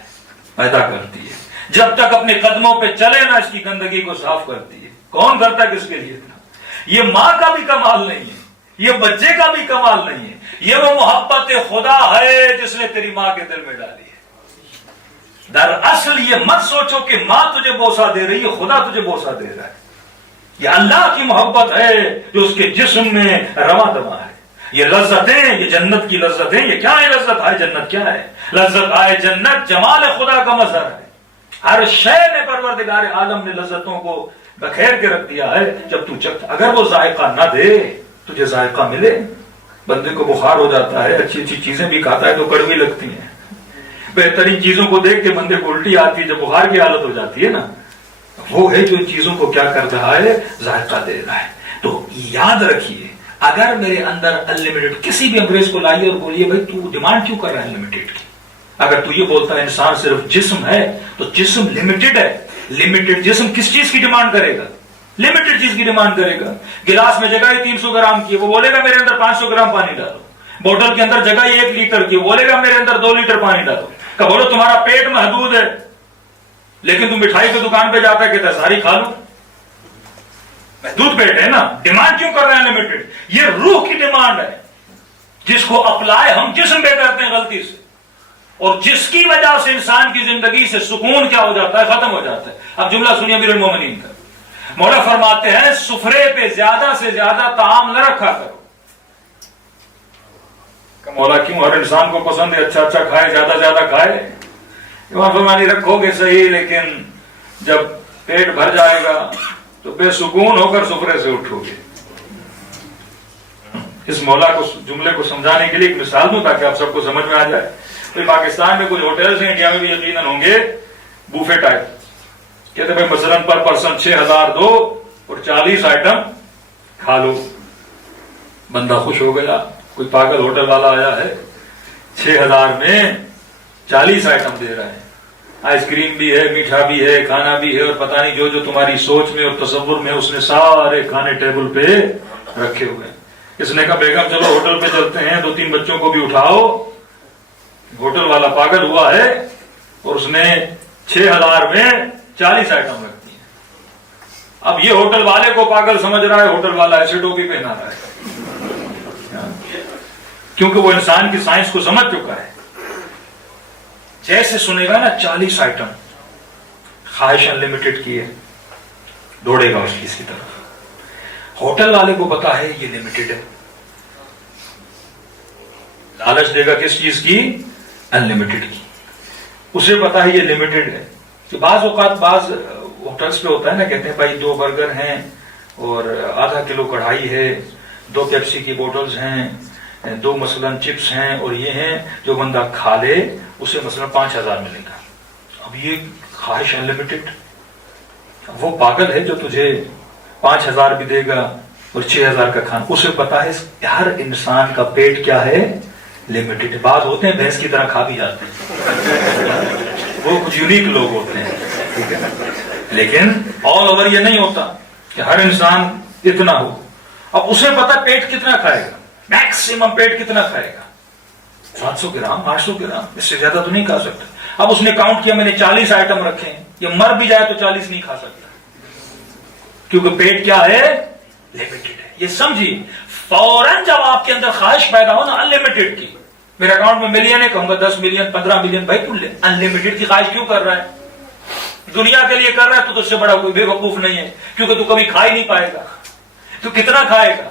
پیدا کرتی ہے، جب تک اپنے قدموں پہ چلے نا اس کی گندگی کو صاف کرتی ہے. کون کرتا ہے کس کے لیے؟ یہ ماں کا بھی کمال نہیں ہے، یہ بچے کا بھی کمال نہیں ہے، یہ وہ محبت خدا ہے جس نے تیری ماں کے دل میں ڈالی ہے. دراصل یہ مت سوچو کہ ماں تجھے بوسہ دے رہی ہے، خدا تجھے بوسہ دے رہا ہے. یہ اللہ کی محبت ہے جو اس کے جسم میں رواں دواں ہے. یہ لذتیں، یہ جنت کی لذتیں، یہ کیا ہے؟ لذت آئے جنت کیا ہے؟ لذت آئے جنت جمال خدا کا مظہر ہے. ہر شے میں پروردگار عالم نے لذتوں کو بکھیر کے رکھ دیا ہے. جب تو چکھتا، اگر وہ ذائقہ نہ دے، تجھے ذائقہ ملے. بندے کو بخار ہو جاتا ہے، اچھی اچھی چیزیں بھی کھاتا ہے تو کڑوی لگتی ہیں. بہترین چیزوں کو دیکھ کے بندے کو الٹی آتی ہے، جب بخار کی حالت ہو جاتی ہے نا. وہ ہے جو ان چیزوں کو کیا کر رہا ہے؟ ذائقہ دے رہا ہے. تو یاد رکھیے، اگر میرے اندر انلمیٹڈ، کسی بھی انگریز کو لائیے اور بولیے بھائی تو ڈیمانڈ کیوں کر رہا ہے انلمیٹڈ کی؟ اگر تو یہ بولتا ہے انسان صرف جسم ہے، تو جسم لمیٹڈ ہے. لمیٹڈ جسم کس چیز کی ڈیمانڈ کرے گا؟ لمیٹڈ چیز کی ڈیمانڈ کرے گا. گلاس میں جگہ ہی 300 گرام کی ہے، وہ بولے گا میرے اندر 500 گرام پانی ڈالو. بوتل کے اندر جگہ ہی 1 لیٹر کی ہے، بولے گا میرے اندر 2 لیٹر پانی ڈالو. کہ بولو تمہارا پیٹ محدود ہے، لیکن تم مٹھائی کی دکان پہ جاتا ہے کہتا ہے ساری کھا لو. محدود پیٹ ہے نا. ڈیمانڈ کیوں کر رہے ہیں لمیٹڈ؟ یہ روح کی ڈیمانڈ ہے جس کو اپلائی ہم جسم پہ کرتے ہیں غلطی سے، اور جس کی وجہ سے انسان کی زندگی سے سکون کیا ہو جاتا ہے؟ ختم ہو جاتا ہے. اب جملہ سنیے امیر المومنین کا. مولا فرماتے ہیں سفرے پہ زیادہ سے زیادہ طعام نہ رکھا کرو. کہ مولا کیوں؟ ہر انسان کو پسند ہے اچھا اچھا کھائے، زیادہ زیادہ کھائے. امام فرمانی رکھو گے صحیح، لیکن جب پیٹ بھر جائے گا تو بے سکون ہو کر سفرے سے اٹھو گے. اس مولا کو جملے کو سمجھانے کے لیے ایک مثال دوں تاکہ آپ سب کو سمجھ میں آ جائے. پاکستان میں کچھ ہوٹلز ہیں، انڈیا میں بھی یقیناً ہوں گے، بوفے ٹائپ. کہتے ہیں مثلاً پر پرسن 6000 دو اور 40 آئٹم کھا لو. بندہ خوش ہو گیا. کوئی پاگل ہوٹل والا آیا ہے، 6000 میں 40 آئٹم دے رہا ہے. آئس کریم بھی ہے، میٹھا بھی ہے، کھانا بھی ہے، اور پتہ نہیں جو تمہاری سوچ میں اور تصور میں اس نے سارے کھانے ٹیبل پہ رکھے ہوئے ہیں. اس نے کہا بیگم چلو ہوٹل پہ چلتے ہیں, 2-3 بچوں کو بھی اٹھاؤ. ہوٹل والا پاگل ہوا ہے اور اس نے 6000 میں 40 آئٹم رکھ دی. اب یہ ہوٹل والے کو پاگل سمجھ رہا ہے, ہوٹل والا ایسے ٹوپی پہنا رہا ہے, کیونکہ وہ انسان کی سائنس کو سمجھ چکا ہے. جیسے سنے گا نا 40 آئٹم, خواہش انلمیٹڈ کی ہے, دوڑے گا اس کی طرف. ہوٹل والے کو پتا ہے یہ لمیٹڈ ہے, لالچ دے گا کس چیز کی؟ انلمیٹڈ کی. اسے پتا ہے یہ لمیٹڈ ہے. کہ بعض اوقات بعض ہوٹلز پہ ہوتا ہے نا, کہتے ہیں بھائی 2 برگر ہیں اور ½ کلو کڑھائی ہے, 2 پیپسی کی بوٹلز ہیں, 2 مثلا چپس ہیں, اور یہ ہیں جو بندہ کھا لے اسے مثلا 5000 ملے گا. اب یہ خواہش انلمیٹڈ. وہ پاگل ہے جو تجھے 5000 بھی دے گا اور 6000 کا کھانا. اسے پتا ہے ہر انسان کا پیٹ کیا ہے؟ لمیٹڈ. بعض ہوتے ہیں بھینس کی طرح کھا بھی جاتے ہیں, وہ کچھ یونیک لوگ ہوتے ہیں, ٹھیک ہے, لیکن آل اوور یہ نہیں ہوتا کہ ہر انسان اتنا ہو. اب اسے پتا پیٹ کتنا کھائے گا, میکسیمم پیٹ کتنا کھائے گا, 700 گرام 800 گرام, اس سے زیادہ تو نہیں کھا سکتا. اب اس نے کاؤنٹ کیا, میں نے 40 آئٹم رکھے ہیں, یہ مر بھی جائے تو 40 نہیں کھا سکتا, کیونکہ پیٹ کیا ہے؟ لمیٹڈ ہے. یہ سمجھیے, فوراً جب آپ کے اندر خواہش پیدا ہو نا انلمیٹڈ کی, میرے اکاؤنٹ میں ملین ہے, کہوں گا 10 ملین 15 ملین. بھائی تو انلمیٹڈ کی خواہش کیوں کر رہا ہے؟ دنیا کے لیے کر رہا ہے تو اس سے بڑا کوئی بے وقوف نہیں ہے, کیونکہ تو کبھی کھا ہی نہیں پائے گا. تو کتنا کھائے گا؟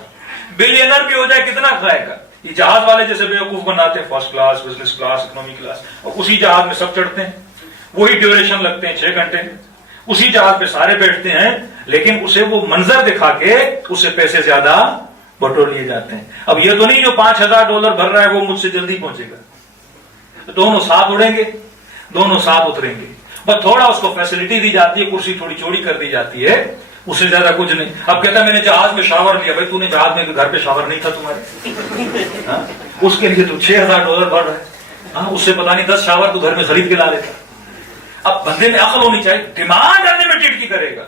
بلینر بھی ہو جائے کتنا کھائے گا؟ یہ جہاز والے جیسے بے وقوف بناتے ہیں, first class, business class, economy class, اور اسی جہاز میں سب چڑھتے ہیں, وہی ڈیوریشن لگتے ہیں 6 گھنٹے, اسی جہاز پہ سارے بیٹھتے ہیں, لیکن اسے وہ منظر دکھا کے اس سے پیسے زیادہ بٹور لیے جاتے ہیں. اب یہ تو نہیں جو $5000 بھر رہا ہے وہ مجھ سے جلدی پہنچے گا. دونوں ساتھ اڑیں گے, دونوں ساتھ اتریں گے, بس تھوڑا اس کو فیسلٹی دی جاتی ہے, کرسی تھوڑی چوڑی کر دی جاتی ہے, اس سے زیادہ کچھ نہیں. اب کہتا ہے میں نے جہاز میں شاور لیا. بھائی تو نے جہاز میں گھر پہ شاور نہیں تھا تمہارے, اس کے لیے تو $6000 بھر رہا ہے, اس سے پتا نہیں 10 شاور تو گھر میں خرید کے لا لیتا. اب بندے میں عقل ہونی چاہیے. ڈیمانڈ انلمیٹڈ کی کرے گا,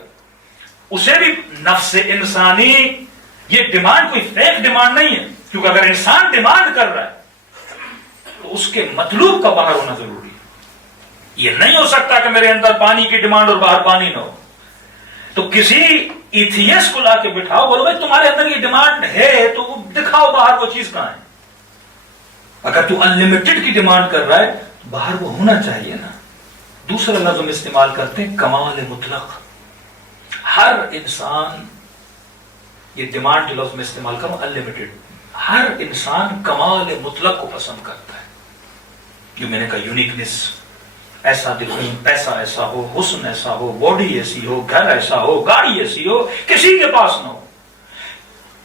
اسے بھی نفس انسانی, یہ ڈیمانڈ کوئی فیک ڈیمانڈ نہیں ہے, کیونکہ اگر انسان ڈیمانڈ کر رہا ہے تو اس کے مطلوب کا باہر ہونا ضروری ہے. یہ نہیں ہو سکتا کہ میرے اندر پانی کی ڈیمانڈ اور باہر پانی نہ ہو. تو کسی ایتھیسٹ کو لا کے بٹھاؤ, بولو بھائی تمہارے اندر یہ ڈیمانڈ ہے تو دکھاؤ باہر وہ چیز کہاں ہے. اگر تو انلمیٹڈ کی ڈیمانڈ کر رہا ہے باہر وہ ہونا چاہیے نا. دوسرا لفظ ہم استعمال کرتے ہیں کمال مطلق. ہر انسان, یہ ڈیمانڈ کے لفظ میں استعمال کروں انلمیٹڈ, ہر انسان کمال مطلق کو پسند کرتا ہے. جو میں نے کہا یونیکنس, ایسا دکھوں, پیسہ ایسا ہو, حسن ایسا ہو, باڈی ایسی ہو, گھر ایسا ہو, گاڑی ایسی ہو, کسی کے پاس نہ ہو.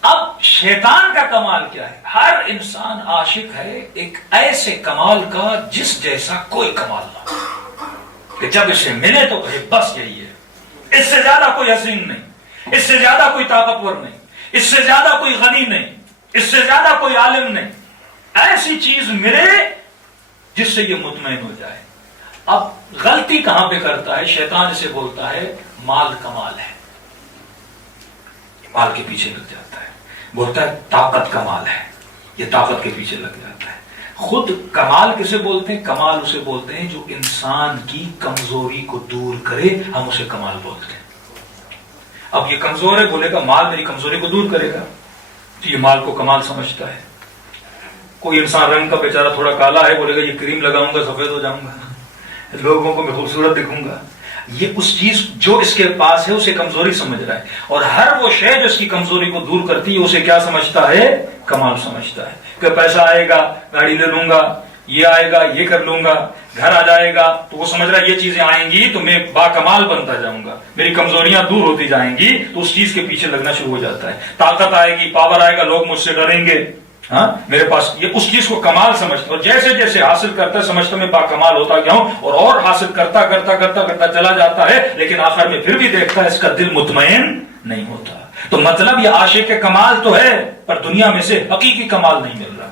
اب شیطان کا کمال کیا ہے؟ ہر انسان عاشق ہے ایک ایسے کمال کا جس جیسا کوئی کمال نہ ہو, کہ جب اسے ملے تو کہے بس یہی ہے, اس سے زیادہ کوئی حسین نہیں, اس سے زیادہ کوئی طاقتور نہیں, اس سے زیادہ کوئی غنی نہیں, اس سے زیادہ کوئی عالم نہیں. ایسی چیز ملے جس سے یہ مطمئن ہو جائے. اب غلطی کہاں پہ کرتا ہے شیطان؟ اسے بولتا ہے مال کمال ہے, مال کے پیچھے لگ جاتا ہے. بولتا ہے طاقت کمال ہے, یہ طاقت کے پیچھے لگ جاتا ہے. خود کمال کسے بولتے ہیں؟ کمال اسے بولتے ہیں جو انسان کی کمزوری کو دور کرے, ہم اسے کمال بولتے ہیں. اب یہ کمزور ہے, بولے گا مال میری کمزوری کو دور کرے گا, تو یہ مال کو کمال سمجھتا ہے. کوئی انسان رنگ کا بیچارہ تھوڑا کالا ہے, بولے گا یہ کریم لگاؤں گا سفید ہو جاؤں گا, لوگوں کو میں خوبصورت دکھوں گا. یہ اس چیز جو اس کے پاس ہے اسے کمزوری سمجھ رہا ہے, اور ہر وہ شے جو اس کی کمزوری کو دور کرتی ہے اسے کیا سمجھتا ہے؟ کمال سمجھتا ہے. کہ پیسہ آئے گا گاڑی لے لوں گا, یہ آئے گا یہ کر لوں گا, گھر آ جائے گا تو وہ سمجھ رہا ہے یہ چیزیں آئیں گی تو میں با کمال بنتا جاؤں گا, میری کمزوریاں دور ہوتی جائیں گی, تو اس چیز کے پیچھے لگنا شروع ہو جاتا ہے. طاقت آئے گی, پاور آئے گا, لوگ مجھ سے ڈریں گے, ہاں میرے پاس, یہ اس چیز کو کمال سمجھتا. اور جیسے جیسے حاصل کرتا ہے سمجھتا میں با کمال ہوتا گیا ہوں, اور حاصل کرتا کرتا کرتا کرتا چلا جاتا ہے, لیکن آخر میں پھر بھی دیکھتا ہے اس کا دل مطمئن نہیں ہوتا. تو مطلب یہ عاشق کمال تو ہے پر دنیا میں سے حقیقی کمال نہیں مل رہا.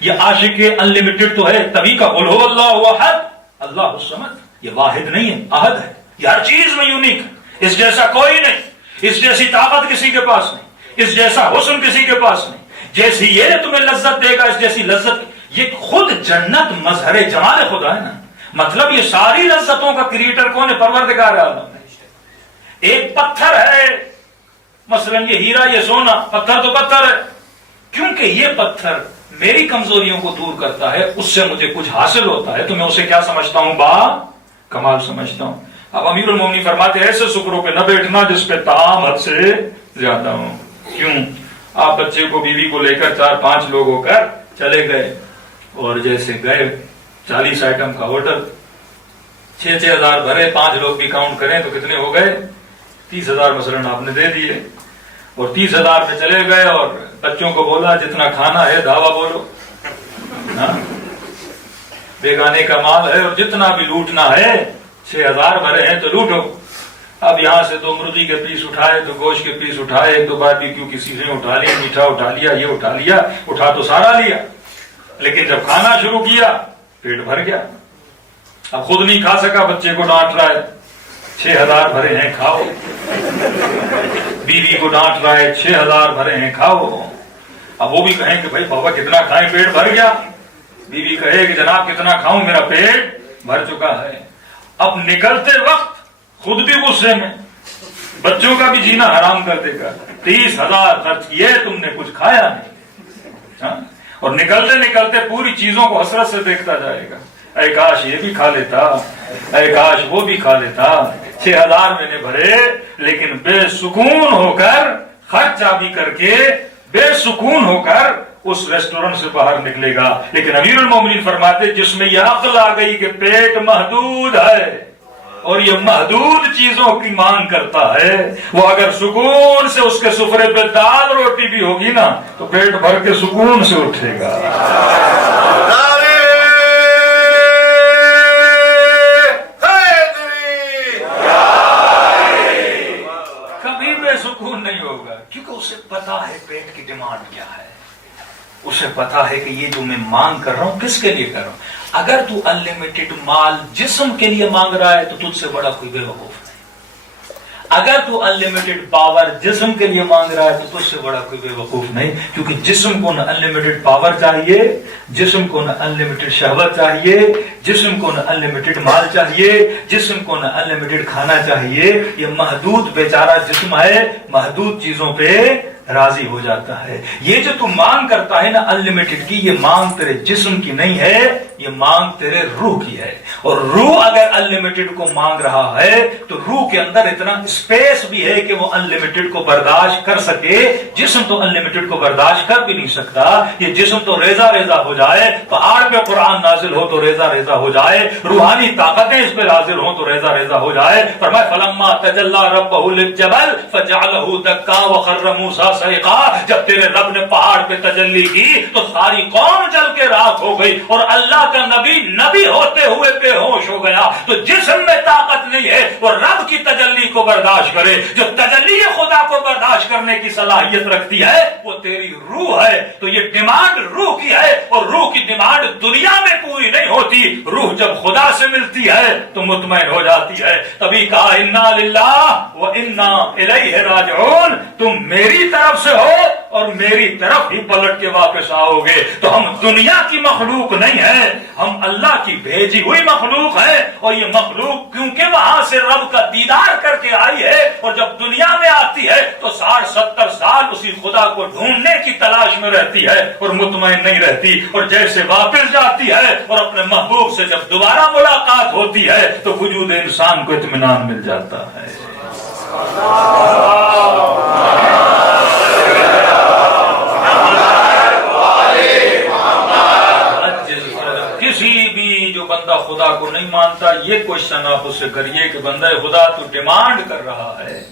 یہ عاشق انلمیٹڈ تو ہے, تبھی کا قل هو اللہ احد اللہ الصمد, یہ واحد نہیں ہے, احد ہے. یہ ہر چیز میں یونیک ہے, اس جیسا کوئی نہیں, اس جیسی طاقت کسی کے پاس نہیں, اس جیسا حسن کسی کے پاس نہیں, جیسی یہ تمہیں لذت دے گا اس جیسی لذت. یہ خود جنت مظہر جمال خدا ہے نا. مطلب یہ ساری لذتوں کا کریٹر کون ہے؟ پروردگار عالم ہے. ایک پتھر ہے مثلا یہ ہیرا یہ سونا، پتھر تو پتھر ہے، کیونکہ یہ پتھر میری کمزوریوں کو دور کرتا ہے، اس سے مجھے کچھ حاصل ہوتا ہے تو میں اسے کیا سمجھتا ہوں؟ با کمال سمجھتا ہوں. اب امیر المومنین فرماتے ہیں ایسے سکروں پہ نہ بیٹھنا جس پہ طعام حد سے زیادہ ہو. کیوں؟ آپ بچے کو بیوی کو لے کر 4-5 لوگ ہو کر چلے گئے اور جیسے گئے 40 آئٹم کا ہوٹل، 6-6 ہزار بھرے، 5 لوگ بھی کاؤنٹ کریں تو کتنے ہو گئے؟ 30,000 مثلاً آپ نے دے دیے اور 30,000 میں چلے گئے اور بچوں کو بولا جتنا کھانا ہے دعویٰ بولو. بیگانے کا مال ہے اور جتنا بھی لوٹنا ہے 6,000 بھرے ہیں تو لوٹو. اب یہاں سے 2 مرغی کے پیس اٹھائے، 2 گوشت کے پیس اٹھائے، 1-2 باربیکیو کی چیزیں اٹھا لی، میٹھا اٹھا لیا، یہ اٹھا لیا، اٹھا تو سارا لیا، لیکن جب کھانا شروع کیا پیٹ بھر گیا. اب خود نہیں کھا سکا، بچے کو ڈانٹ رہا ہے 6,000 بھرے ہیں کھاؤ، بیوی کو ڈانٹ رہا ہے 6,000 بھرے ہیں کھاؤ. اب وہ بھی کہیں کہ بھائی بابا کتنا کھائیں، پیٹ بھر گیا. بیوی کہے کہ جناب کتنا کھاؤں، میرا پیٹ بھر چکا ہے. اب نکلتے وقت خود بھی غصے میں، بچوں کا بھی جینا حرام کر دے گا. 30,000 خرچ کیے، تم نے کچھ کھایا نہیں. اور نکلتے نکلتے پوری چیزوں کو حسرت سے دیکھتا جائے گا، اے کاش یہ بھی کھا لیتا، اے کاش وہ بھی کھا لیتا. 6,000 میں نے بھرے لیکن بے سکون ہو کر، خرچہ بھی کر کے بے سکون ہو کر اس ریسٹورنٹ سے باہر نکلے گا. لیکن امیر المومنین فرماتے جس میں یہ عقل آ گئی کہ پیٹ محدود ہے اور یہ محدود چیزوں کی مانگ کرتا ہے، وہ اگر سکون سے اس کے سفرے پہ دال روٹی بھی ہوگی نا تو پیٹ بھر کے سکون سے اٹھے گا. کبھی بے سکون نہیں ہوگا کیونکہ اسے پتا ہے پیٹ کی ڈیمانڈ کیا ہے، اسے پتا ہے کہ یہ جو میں مانگ کر رہا ہوں کس کے لیے کر رہا ہوں. اگر تو انلمیٹڈ مال جسم کے لیے مانگ رہا ہے تو تجھ سے بڑا کوئی بے وقوف نہیں. اگر تو انلمیٹڈ پاور جسم کے لیے مانگ رہا ہے تو تجھ سے بڑا کوئی بے وقوف نہیں، کیونکہ جسم کو نہ انلمیٹڈ پاور چاہیے، جسم کو نہ انلمیٹڈ شہوت چاہیے، جسم کو نہ انلمیٹڈ مال چاہیے، جسم کو نہ انلمیٹڈ کھانا چاہیے. یہ محدود بیچارہ جسم ہے، محدود چیزوں پہ راضی ہو جاتا ہے. یہ جو تم مانگ کرتا ہے نا انلمیٹڈ کی، یہ مانگ تیرے جسم کی نہیں ہے، یہ مانگ تیرے روح کی ہے. اور روح اگر انلمیٹڈ کو مانگ رہا ہے تو روح کے اندر اتنا اسپیس بھی ہے کہ وہ انلمیٹڈ کو برداشت کر سکے. جسم تو انلمیٹڈ کو برداشت کر بھی نہیں سکتا. یہ جسم تو ریزہ ریزہ ہو جائے، پہاڑ پہ قرآن نازل ہو تو ریزہ ریزہ ہو جائے، روحانی طاقتیں اس پہ نازل ہوں تو ریزہ ریزہ ہو جائے. فرمایا فلما تجلی ربہ للجبل فجعلہ دکا وخر موسیٰ صعقا. جب تیرے رب نے پہاڑ پہ تجلی کی تو ساری قوم جل کے راکھ ہو گئی اور اللہ کا نبی ہوتے ہوئے بے ہوش ہو گیا. تو جسم میں طاقت نہیں ہے وہ رب کی تجلی کو برداشت کرے. جو تجلی خدا کو برداشت کرنے کی صلاحیت رکھتی ہے وہ تیری روح ہے. تو یہ ڈیمانڈ روح کی ہے اور روح کی ڈیمانڈ دنیا میں پوری نہیں ہوتی. روح جب خدا سے ملتی ہے تو مطمئن ہو جاتی ہے. تبھی کہا انا للہ و انا الیہ راجعون. تم میری طرف سے ہو اور میری طرف ہی پلٹ کے واپس آؤ گے. تو ہم دنیا کی مخلوق نہیں ہے، ہم اللہ کی بھیجی ہوئی مخلوق ہے. اور یہ مخلوق کیونکہ وہاں سے رب کا دیدار کر کے آئی ہے اور جب دنیا میں آتی ہے تو 60-70 سال اسی خدا کو ڈھونڈنے کی تلاش میں رہتی ہے اور مطمئن نہیں رہتی. اور جیسے واپس جاتی ہے اور اپنے محبوب سے جب دوبارہ ملاقات ہوتی ہے تو وجود انسان کو اطمینان مل جاتا ہے. کسی بھی جو بندہ خدا کو نہیں مانتا یہ کوشچن آپ اس سے کریے کہ بندہ خدا تو ڈیمانڈ کر رہا ہے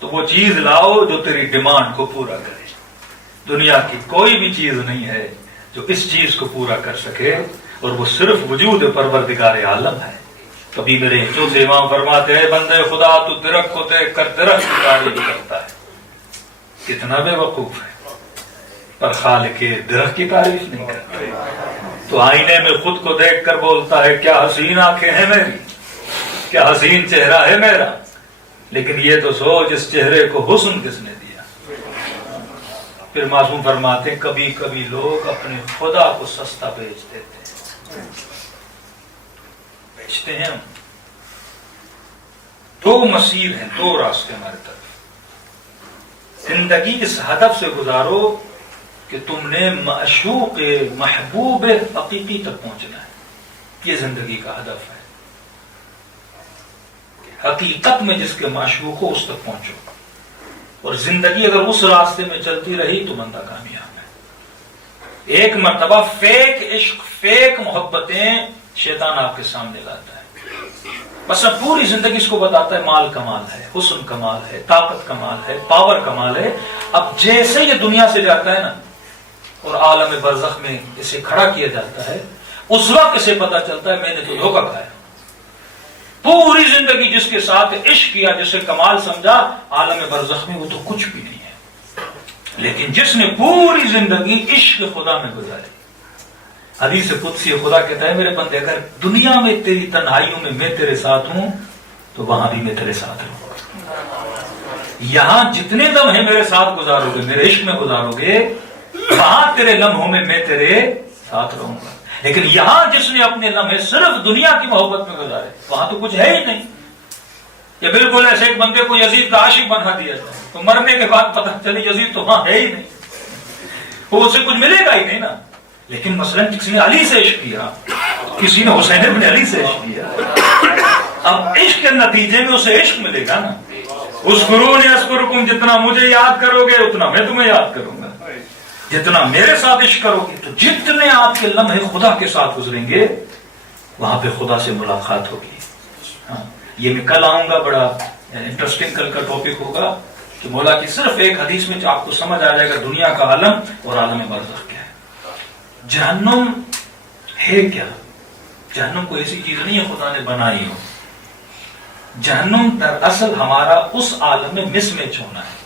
تو وہ چیز لاؤ جو تیری ڈیمانڈ کو پورا کرے. دنیا کی کوئی بھی چیز نہیں ہے جو اس چیز کو پورا کر سکے اور وہ صرف وجود پروردگار عالم ہے. کبھی میرے چوتھے امام فرماتے ہیں بندے خدا تو درخت کو دیکھ کر درخت کی تعریف کرتا ہے. کتنا بے وقوف ہے، پر خالق درخت کی تعریف نہیں کرتا. تو آئینے میں خود کو دیکھ کر بولتا ہے کیا حسین آنکھیں ہیں میری، کیا حسین چہرہ ہے میرا. لیکن یہ تو سوچ اس چہرے کو حسن کس نے دیا. پھر معصوم فرماتے ہیں کبھی کبھی لوگ اپنے خدا کو سستا بیچ دیتے ہیں. بیچتے ہیں ہم. دو مسیر ہیں، دو راستے ہمارے طرف. زندگی اس ہدف سے گزارو کہ تم نے معشوق محبوب حقیقی تک پہنچنا ہے. یہ زندگی کا ہدف ہے. حقیقت میں جس کے معشوق ہو اس تک پہنچو. اور زندگی اگر اس راستے میں چلتی رہی تو بندہ کامیاب ہے. ایک مرتبہ فیک عشق، فیک محبتیں شیطان آپ کے سامنے لاتا ہے. بس اب پوری زندگی اس کو بتاتا ہے مال کمال ہے، حسن کمال ہے، طاقت کمال ہے، پاور کمال ہے. اب جیسے یہ دنیا سے جاتا ہے نا اور عالم برزخ میں اسے کھڑا کیا جاتا ہے، اس وقت اسے پتا چلتا ہے میں نے تو دھوکہ کھایا. پوری زندگی جس کے ساتھ عشق کیا، جسے کمال سمجھا، عالم برزخ میں وہ تو کچھ بھی نہیں ہے. لیکن جس نے پوری زندگی عشق خدا میں گزاری، حدیث قدسی خدا کہتا ہے میرے بندے اگر دنیا میں تیری تنہائیوں میں میں تیرے ساتھ ہوں تو وہاں بھی میں تیرے ساتھ رہوں گا. یہاں جتنے لمحے میرے ساتھ گزارو گے، میرے عشق میں گزارو گے، وہاں تیرے لمحوں میں میں تیرے ساتھ رہوں گا. لیکن یہاں جس نے اپنے لمحے صرف دنیا کی محبت میں گزارے، وہاں تو کچھ ہے ہی نہیں. یہ بالکل ایسے ایک بندے کو یزید کا عاشق بنا دیا جائے تو مرنے کے بعد پتہ چلے یزید تو وہاں ہے ہی نہیں، وہ اسے کچھ ملے گا ہی نہیں نا. لیکن مثلا کسی نے علی سے عشق کیا، کسی نے حسین ابن علی سے عشق کیا، اب عشق کے نتیجے میں اسے عشق ملے گا نا. اذکرونی اذکرکم، جتنا مجھے یاد کرو گے اتنا میں تمہیں یاد کروں گا. جتنا میرے ساتھ عشق کرو گے تو جتنے آپ کے لمحے خدا کے ساتھ گزریں گے وہاں پہ خدا سے ملاقات ہوگی. ہاں یہ میں کل آؤں گا، بڑا انٹرسٹنگ کل کا ٹاپک ہوگا کہ مولا کی صرف ایک حدیث میں آپ کو سمجھ آ جائے گا دنیا کا عالم اور عالم برزخ کیا ہے. جہنم ہے کیا؟ جہنم کوئی ایسی چیز نہیں ہے خدا نے بنائی ہو. جہنم دراصل ہمارا اس عالم میں مس میچ ہونا ہے.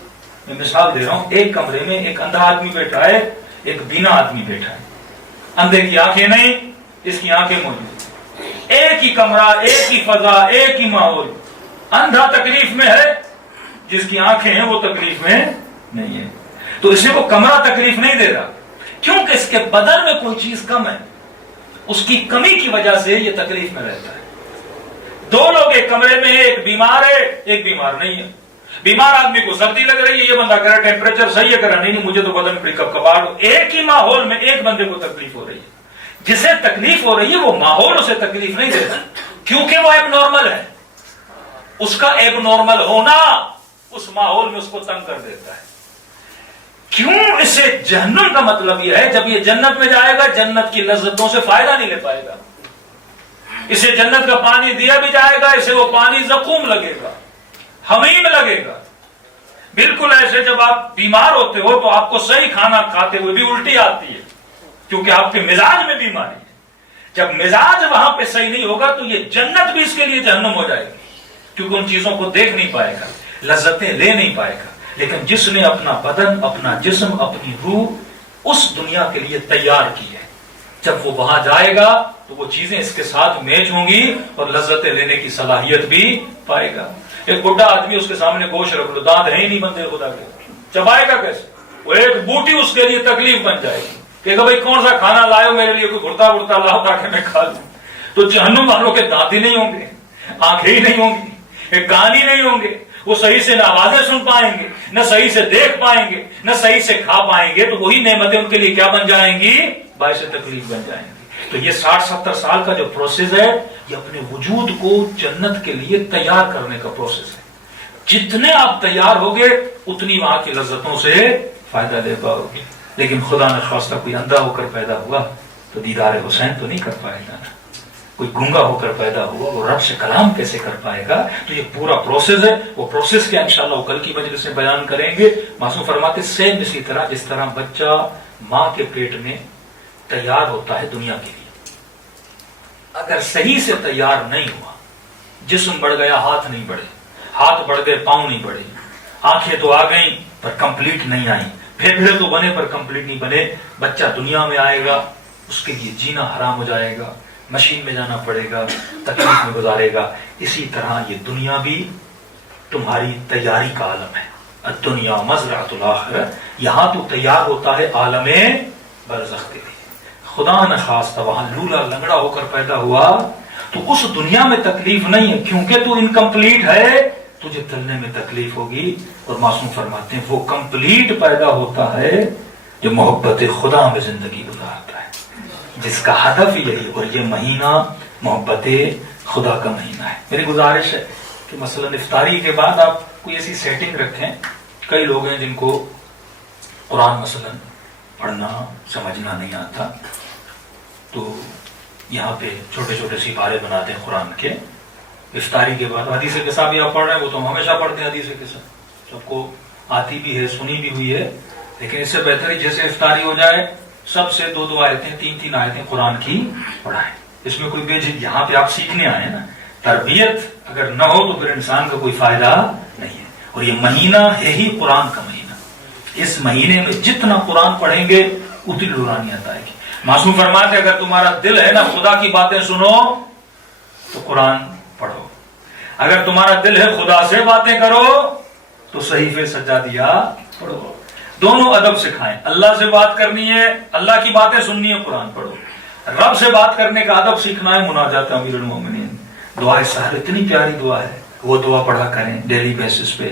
میں مثال دے رہا ہوں، ایک کمرے میں ایک اندھا آدمی بیٹھا ہے، ایک بینا آدمی بیٹھا ہے. اندھے کی آنکھیں نہیں، اس کی آنکھیں موجود. ایک ہی کمرہ، ایک ہی فضا، ایک ہی ماحول. اندھا تکلیف میں ہے، جس کی آنکھیں ہیں وہ تکلیف میں نہیں ہے. تو اسے وہ کمرہ تکلیف نہیں دے رہا کیونکہ اس کے بدن میں کوئی چیز کم ہے، اس کی کمی کی وجہ سے یہ تکلیف میں رہتا ہے. دو لوگ ایک کمرے میں ہیں، ایک بیمار ہے ایک بیمار نہیں ہے. بیمار آدمی کو سردی لگ رہی ہے، یہ بندہ کہہ رہا ہے ٹیمپریچر صحیح ہے، کہہ رہا نہیں مجھے تو بدن پڑی کب کباڑ. ایک ہی ماحول میں ایک بندے کو تکلیف ہو رہی ہے. جسے تکلیف ہو رہی ہے وہ ماحول اسے تکلیف نہیں دیتا کیونکہ وہ ایب نارمل ہے. اس کا ایب نارمل ہونا اس ماحول میں اس کو تنگ کر دیتا ہے. کیوں؟ اسے جہنم کا مطلب یہ ہے جب یہ جنت میں جائے گا جنت کی لذتوں سے فائدہ نہیں لے پائے گا. اسے جنت کا پانی دیا بھی جائے گا، اسے وہ پانی زقوم لگے گا، حمیم لگے گا. بالکل ایسے جب آپ بیمار ہوتے ہو تو آپ کو صحیح کھانا کھاتے ہوئے بھی الٹی آتی ہے کیونکہ آپ کے مزاج میں بیماری ہے. جب مزاج وہاں پہ صحیح نہیں ہوگا تو یہ جنت بھی اس کے لیے جہنم ہو جائے گی کیونکہ ان چیزوں کو دیکھ نہیں پائے گا، لذتیں لے نہیں پائے گا. لیکن جس نے اپنا بدن، اپنا جسم، اپنی روح اس دنیا کے لیے تیار کی ہے، جب وہ وہاں جائے گا تو وہ چیزیں اس کے ساتھ میچ ہوں گی اور لذتیں لینے کی صلاحیت بھی پائے گا. ایک بڈھا آدمی اس کے سامنے گوشت رکھ لو، دانت ہے ہی نہیں بندے خدا کے، چبائے گا کیسے؟ وہ ایک بوٹی اس کے لیے تکلیف بن جائے گی کہ بھائی کون سا کھانا لائے میرے لیے، کوئی بھرتا بھرتا لاؤ تاکہ میں کھا لوں. تو جہنم والوں کے دانت ہی نہیں ہوں گے، آنکھیں ہی نہیں ہوں گی، کان ہی نہیں ہوں گے. وہ صحیح سے نہ آوازیں سن پائیں گے، نہ صحیح سے دیکھ پائیں گے، نہ صحیح سے کھا پائیں گے. تو وہی نعمتیں ان کے لیے کیا بن جائیں گی؟ باعث تکلیف بن جائیں گی. تو یہ 60-70 سال کا جو پروسیس ہے یہ اپنے وجود کو جنت کے لیے تیار کرنے کا پروسیس ہے. جتنے آپ تیار ہوگے اتنی وہاں کی لذتوں سے فائدہ لے پاؤ گے. لیکن خدا نے خواستہ کوئی اندھا ہو کر پیدا ہوا تو دیدار حسین تو نہیں کر پائے گا نا. کوئی گنگا ہو کر پیدا ہوا وہ رب سے کلام کیسے کر پائے گا؟ تو یہ پورا پروسیس ہے. وہ پروسیس کیا انشاءاللہ وہ کل کی مجلس میں بیان کریں گے. معصوم فرماتے سیم اسی طرح جس طرح بچہ ماں کے پیٹ میں تیار ہوتا ہے دنیا کے لیے، اگر صحیح سے تیار نہیں ہوا، جسم بڑھ گیا ہاتھ نہیں بڑھے، ہاتھ بڑھ گئے پاؤں نہیں بڑھے، آنکھیں تو آ گئیں پر کمپلیٹ نہیں آئی، پھیپھڑے تو بنے پر کمپلیٹ نہیں بنے. بچہ دنیا میں آئے گا، اس کے لیے جینا حرام ہو جائے گا، مشین میں جانا پڑے گا، تکلیف میں گزارے گا. اسی طرح یہ دنیا بھی تمہاری تیاری کا عالم ہے. الدنیا مزرعۃ الآخرہ، یہاں تو تیار ہوتا ہے عالم برزخ کے لیے. خدا نہ خواستہ وہاں لولا لنگڑا ہو کر پیدا ہوا تو اس دنیا میں تکلیف نہیں ہے، کیونکہ تو انکمپلیٹ ہے، تجھے تلنے میں تکلیف ہوگی. اور معصوم فرماتے ہیں وہ کمپلیٹ پیدا ہوتا ہے جو محبت خدا میں زندگی گزارتا ہے، جس کا ہدف یہی. اور یہ مہینہ محبت خدا کا مہینہ ہے. میری گزارش ہے کہ مثلا افطاری کے بعد آپ کوئی ایسی سیٹنگ رکھیں. کئی لوگ ہیں جن کو قرآن مثلا پڑھنا سمجھنا نہیں آتا، تو یہاں پہ چھوٹے چھوٹے سپارے بناتے ہیں قرآن کے. افطاری کے بعد حدیث قصہ بھی آپ پڑھ رہے ہیں، وہ تو ہم ہمیشہ پڑھتے ہیں. حدیث قصہ سب کو آتی بھی ہے، سنی بھی ہوئی ہے، لیکن اس سے بہتر ہے جیسے افطاری ہو جائے سب سے 2 آیتیں 3 آیتیں قرآن کی پڑھائیں. اس میں کوئی بےجھجک، یہاں پہ آپ سیکھنے آئے ہیں نا. تربیت اگر نہ ہو تو پھر انسان کا کوئی فائدہ نہیں ہے. اور یہ مہینہ ہے ہی قرآن کا مہینہ. اس مہینے میں جتنا قرآن پڑھیں گے اتنی نورانیت آئے گی. معصوم فرماتے ہیں اگر تمہارا دل ہے نا خدا کی باتیں سنو تو قرآن پڑھو، اگر تمہارا دل ہے خدا سے باتیں کرو تو صحیفے سجادیہ پڑھو. دونوں ادب سکھائیں. اللہ سے بات کرنی ہے، اللہ کی باتیں سننی ہے، قرآن پڑھو. رب سے بات کرنے کا ادب سیکھنا ہے، مناجات امیر المومنین. دعائے سحر اتنی پیاری دعا ہے، وہ دعا پڑھا کریں ڈیلی بیسس پہ.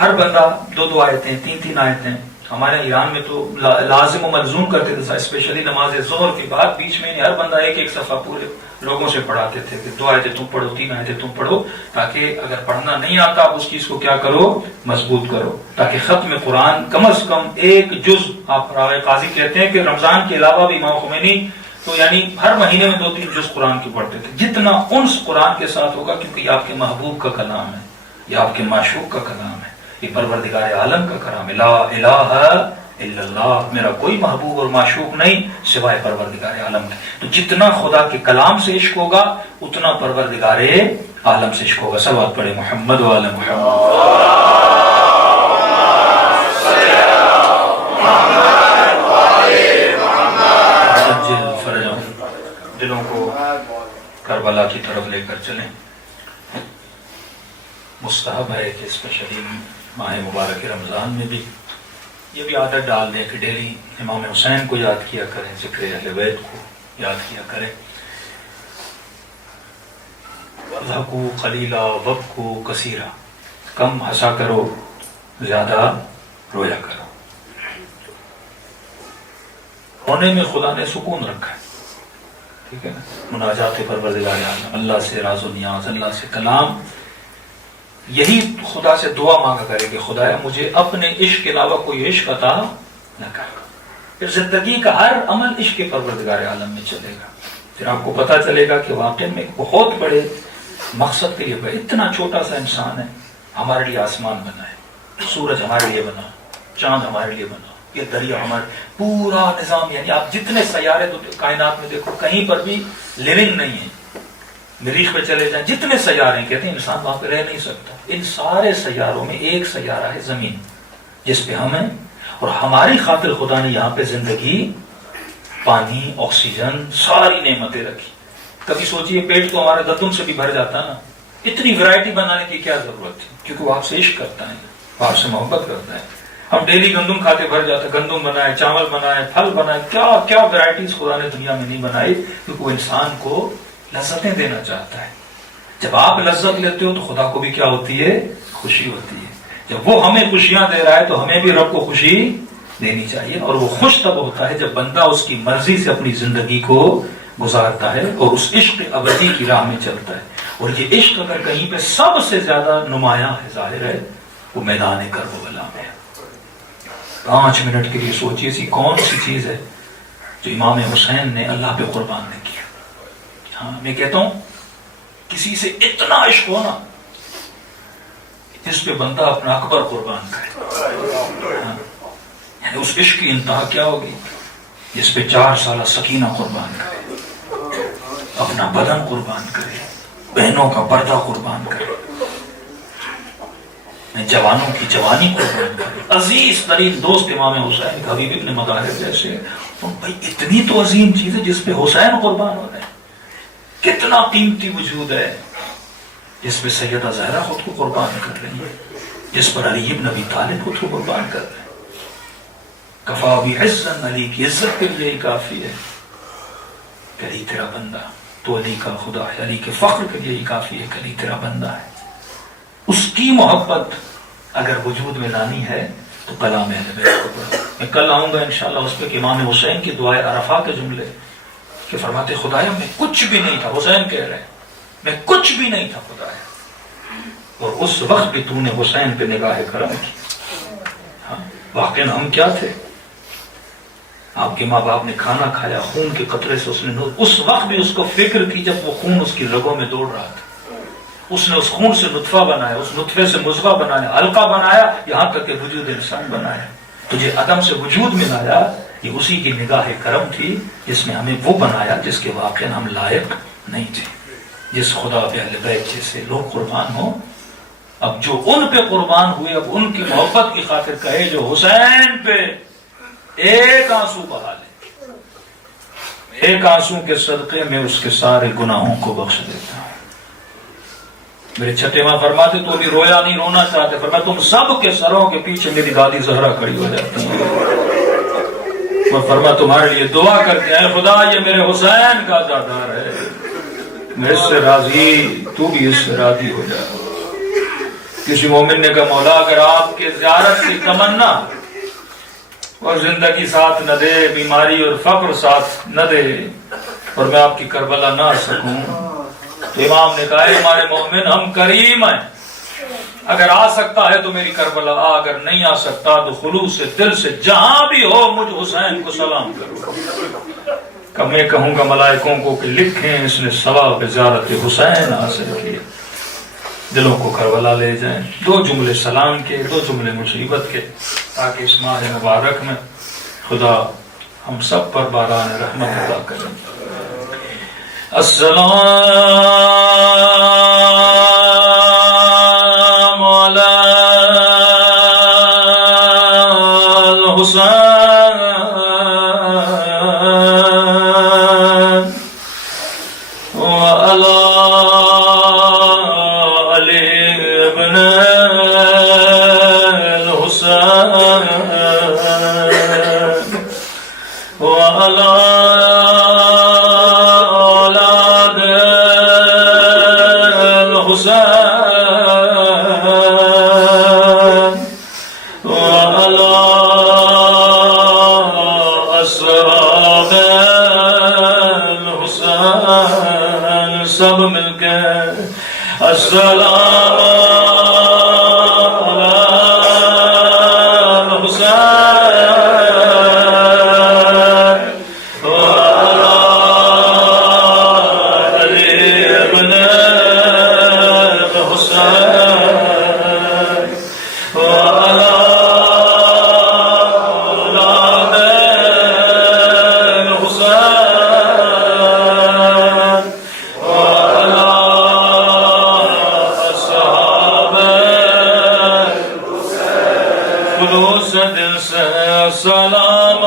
ہر بندہ 2 آیتیں 3 آیتیں. ہمارے ایران میں تو لازم و ملزوم کرتے تھے، اسپیشلی نماز ظہر کے بعد بیچ میں ہر بندہ ایک صفحہ پورے لوگوں سے پڑھاتے تھے کہ 2 آیتیں تم پڑھو، 3 آیتیں تم پڑھو، تاکہ اگر پڑھنا نہیں آتا آپ اس چیز کو کیا کرو، مضبوط کرو، تاکہ ختم قرآن کم از کم 1 جز. آپ راوی قاضی کہتے ہیں کہ رمضان کے علاوہ بھی امام خمینی تو یعنی ہر مہینے میں 2-3 جز قرآن کی پڑھتے تھے. جتنا انس قرآن کے ساتھ ہوگا، کیونکہ یہ آپ کے محبوب کا کلام ہے، یہ آپ کے معشوق کا کلام ہے، یہ پروردگار عالم کا کلام ہے. لا الہ الا اللہ، میرا کوئی محبوب اور معشوق نہیں سوائے پروردگار عالم کے. تو جتنا خدا کے کلام سے عشق ہوگا اتنا پروردگار عالم سے عشق ہوگا. صلوات پڑھے محمد و آل محمد. دلوں کو کربلا کی طرف لے کر چلیں. مستحب ہے کہ اسپیشلی ماہ مبارک رمضان میں بھی یہ بھی عادت ڈال دیں کہ ڈیلی امام حسین کو یاد کیا کریں، ذکر اہل بیت کو یاد کیا کریں. وَضْحَكُوا قَلِيلًا وَابْكُوا كَثِيرًا، کم ہنسا کرو زیادہ رویا کرو. رونے میں خدا نے سکون رکھا ہے، ٹھیک ہے نا. مناجات پروردگار عالم، اللہ سے راز و نیاز، اللہ سے کلام. یہی خدا سے دعا مانگا کرے کہ خدایا مجھے اپنے عشق کے علاوہ کوئی عشق عطا نہ کر. پھر زندگی کا ہر عمل عشق کے پروردگار عالم میں چلے گا. پھر آپ کو پتا چلے گا کہ واقعی میں ایک بہت بڑے مقصد کے لیے اتنا چھوٹا سا انسان ہے، ہمارے لیے آسمان بنا ہے، سورج ہمارے لیے بنا، چاند ہمارے لیے بنا، یہ دریا ہمارے، پورا نظام. یعنی آپ جتنے سیارے کائنات میں دیکھو کہیں پر بھی لیونگ نہیں ہے. مریخ پہ چلے جائیں جتنے سیارے ہیں، کہتے ہیں انسان وہاں پہ رہ نہیں سکتا. ان سارے سیاروں میں ایک سیارہ ہے زمین جس پہ ہم ہیں، اور ہماری خاطر خدا نے یہاں پہ زندگی، پانی، آکسیجن، ساری نعمتیں رکھی. کبھی سوچئے پیٹ تو ہمارا گندم سے بھی بھر جاتا نا، اتنی ورائٹی بنانے کی کیا ضرورت تھی؟ کیونکہ وہ آپ سے عشق کرتا ہے، وہ آپ سے محبت کرتا ہے. ہم ڈیلی گندم کھاتے بھر جاتے، گندم بنائے، چاول بنائے، پھل بنائے، کیا کیا ورائٹیز خدا نے دنیا میں نہیں بنائی، کیونکہ وہ انسان کو لذتیں دینا چاہتا ہے. جب آپ لذت لیتے ہو تو خدا کو بھی کیا ہوتی ہے؟ خوشی ہوتی ہے. جب وہ ہمیں خوشیاں دے رہا ہے تو ہمیں بھی رب کو خوشی دینی چاہیے. اور وہ خوش تب ہوتا ہے جب بندہ اس کی مرضی سے اپنی زندگی کو گزارتا ہے اور اس عشق ابدی کی راہ میں چلتا ہے. اور یہ عشق اگر کہیں پہ سب سے زیادہ نمایاں ہے، ظاہر ہے، وہ میدان کربلا میں ہے. 5 منٹ کے لیے سوچیے سی کون سی چیز ہے جو امام حسین نے اللہ پہ قربان نہیں کیا. ہاں میں کہتا ہوں کسی سے اتنا عشق ہونا جس پہ بندہ اپنا اکبر قربان کرے. یعنی اس عشق کی انتہا کیا ہوگی؟ جس پہ 4 سالہ سکینہ قربان کرے، اپنا بدن قربان کرے، بہنوں کا پردہ قربان کرے، جوانوں کی جوانی قربان کرے. عزیز ترین دوست امام حسین حبیب ابن مطہر جیسے، بھائی اتنی تو عظیم چیز ہے جس پہ حسین قربان ہو رہے ہیں. کتنا قیمتی وجود ہے جس پہ سیدہ زہرا خود کو قربان کر رہی ہے. جس پر علی ابن ابی طالب کو تو قربان کر رہے ہیں. کفا بعزا، علی کی عزت کے لیے ہی کافی ہے کہ علی تیرا بندہ، تو علی کا خدا ہے. علی کے فخر کے لیے ہی کافی ہے کہ علی تیرا بندہ ہے. اس کی محبت اگر وجود میں لانی ہے تو کلام اہل بیت کو پڑھو. میں کل آؤں گا انشاءاللہ اس پہ کہ امام حسین کی دعائے عرفہ کے جملے کہ فرماتے خدایا میں کچھ بھی نہیں تھا، حسین کہہ رہے ہیں میں کچھ بھی نہیں تھا خدایا، اور اس وقت بھی تو نے حسین پہ نگاہ کرم کی. ہاں واقعی ہم کیا تھے؟ آپ کے ماں باپ نے کھانا کھایا، خون کے قطرے سے اس نے اس وقت بھی اس کو فکر کی جب وہ خون اس کی رگوں میں دوڑ رہا تھا. اس نے اس خون سے نطفہ بنایا، اس نطفے سے مضغہ بنایا، حلقہ بنایا، یہاں تک کہ وجود انسان بنایا. تجھے عدم سے وجود میں لایا، یہ اسی کی نگاہ کرم تھی جس نے ہمیں وہ بنایا جس کے واقعا ہم لائق نہیں تھے. جس خدا پہ اہل بیت جیسے لوگ قربان ہوں، اب جو ان پہ قربان ہوئے اب ان کی محبت کی خاطر کہے جو حسین پہ ایک آنسو بہا لے، ایک آنسو کے صدقے میں اس کے سارے گناہوں کو بخش دیتا ہوں. میرے چھٹے ماں فرماتے تو ابھی رویا نہیں، رونا چاہتے. فرمایا تم سب کے سروں کے پیچھے میری دادی زہرا کھڑی ہو جاتی ہے. اور فرمایا تمہارے لیے دعا کرتے ہیں خدا یہ میرے حسین کا عزادار ہے، میں اس سے راضی، تو بھی اس سے راضی ہو جا. کسی مومن نے کہا مولا اگر آپ کے زیارت کی تمنا اور زندگی ساتھ نہ دے، بیماری اور فقر ساتھ نہ دے، اور میں آپ کی کربلا نہ آ سکوں، تو امام نے کہا ہمارے مومن ہم کریم ہیں، اگر آ سکتا ہے تو میری کربلا آ، اگر نہیں آ سکتا تو خلوص سے دل سے جہاں بھی ہو مجھ حسین کو سلام کرو. کہ میں کہوں گا ملائکوں کو کہ لکھیں اس نے ثواب زیارت حسین حاصل کیے. دلوں کو کربلا لے جائیں. 2 جملے سلام کے، 2 جملے مصیبت کے، تاکہ اس ماہ مبارک میں خدا ہم سب پر باران رحمت عطا کرے. السلام علی الحسین وعلی علی ابن الحسین وعلی سب مل کے السلام علی الحسین وعلی علی ابن الحسین وعلی دل سے سلام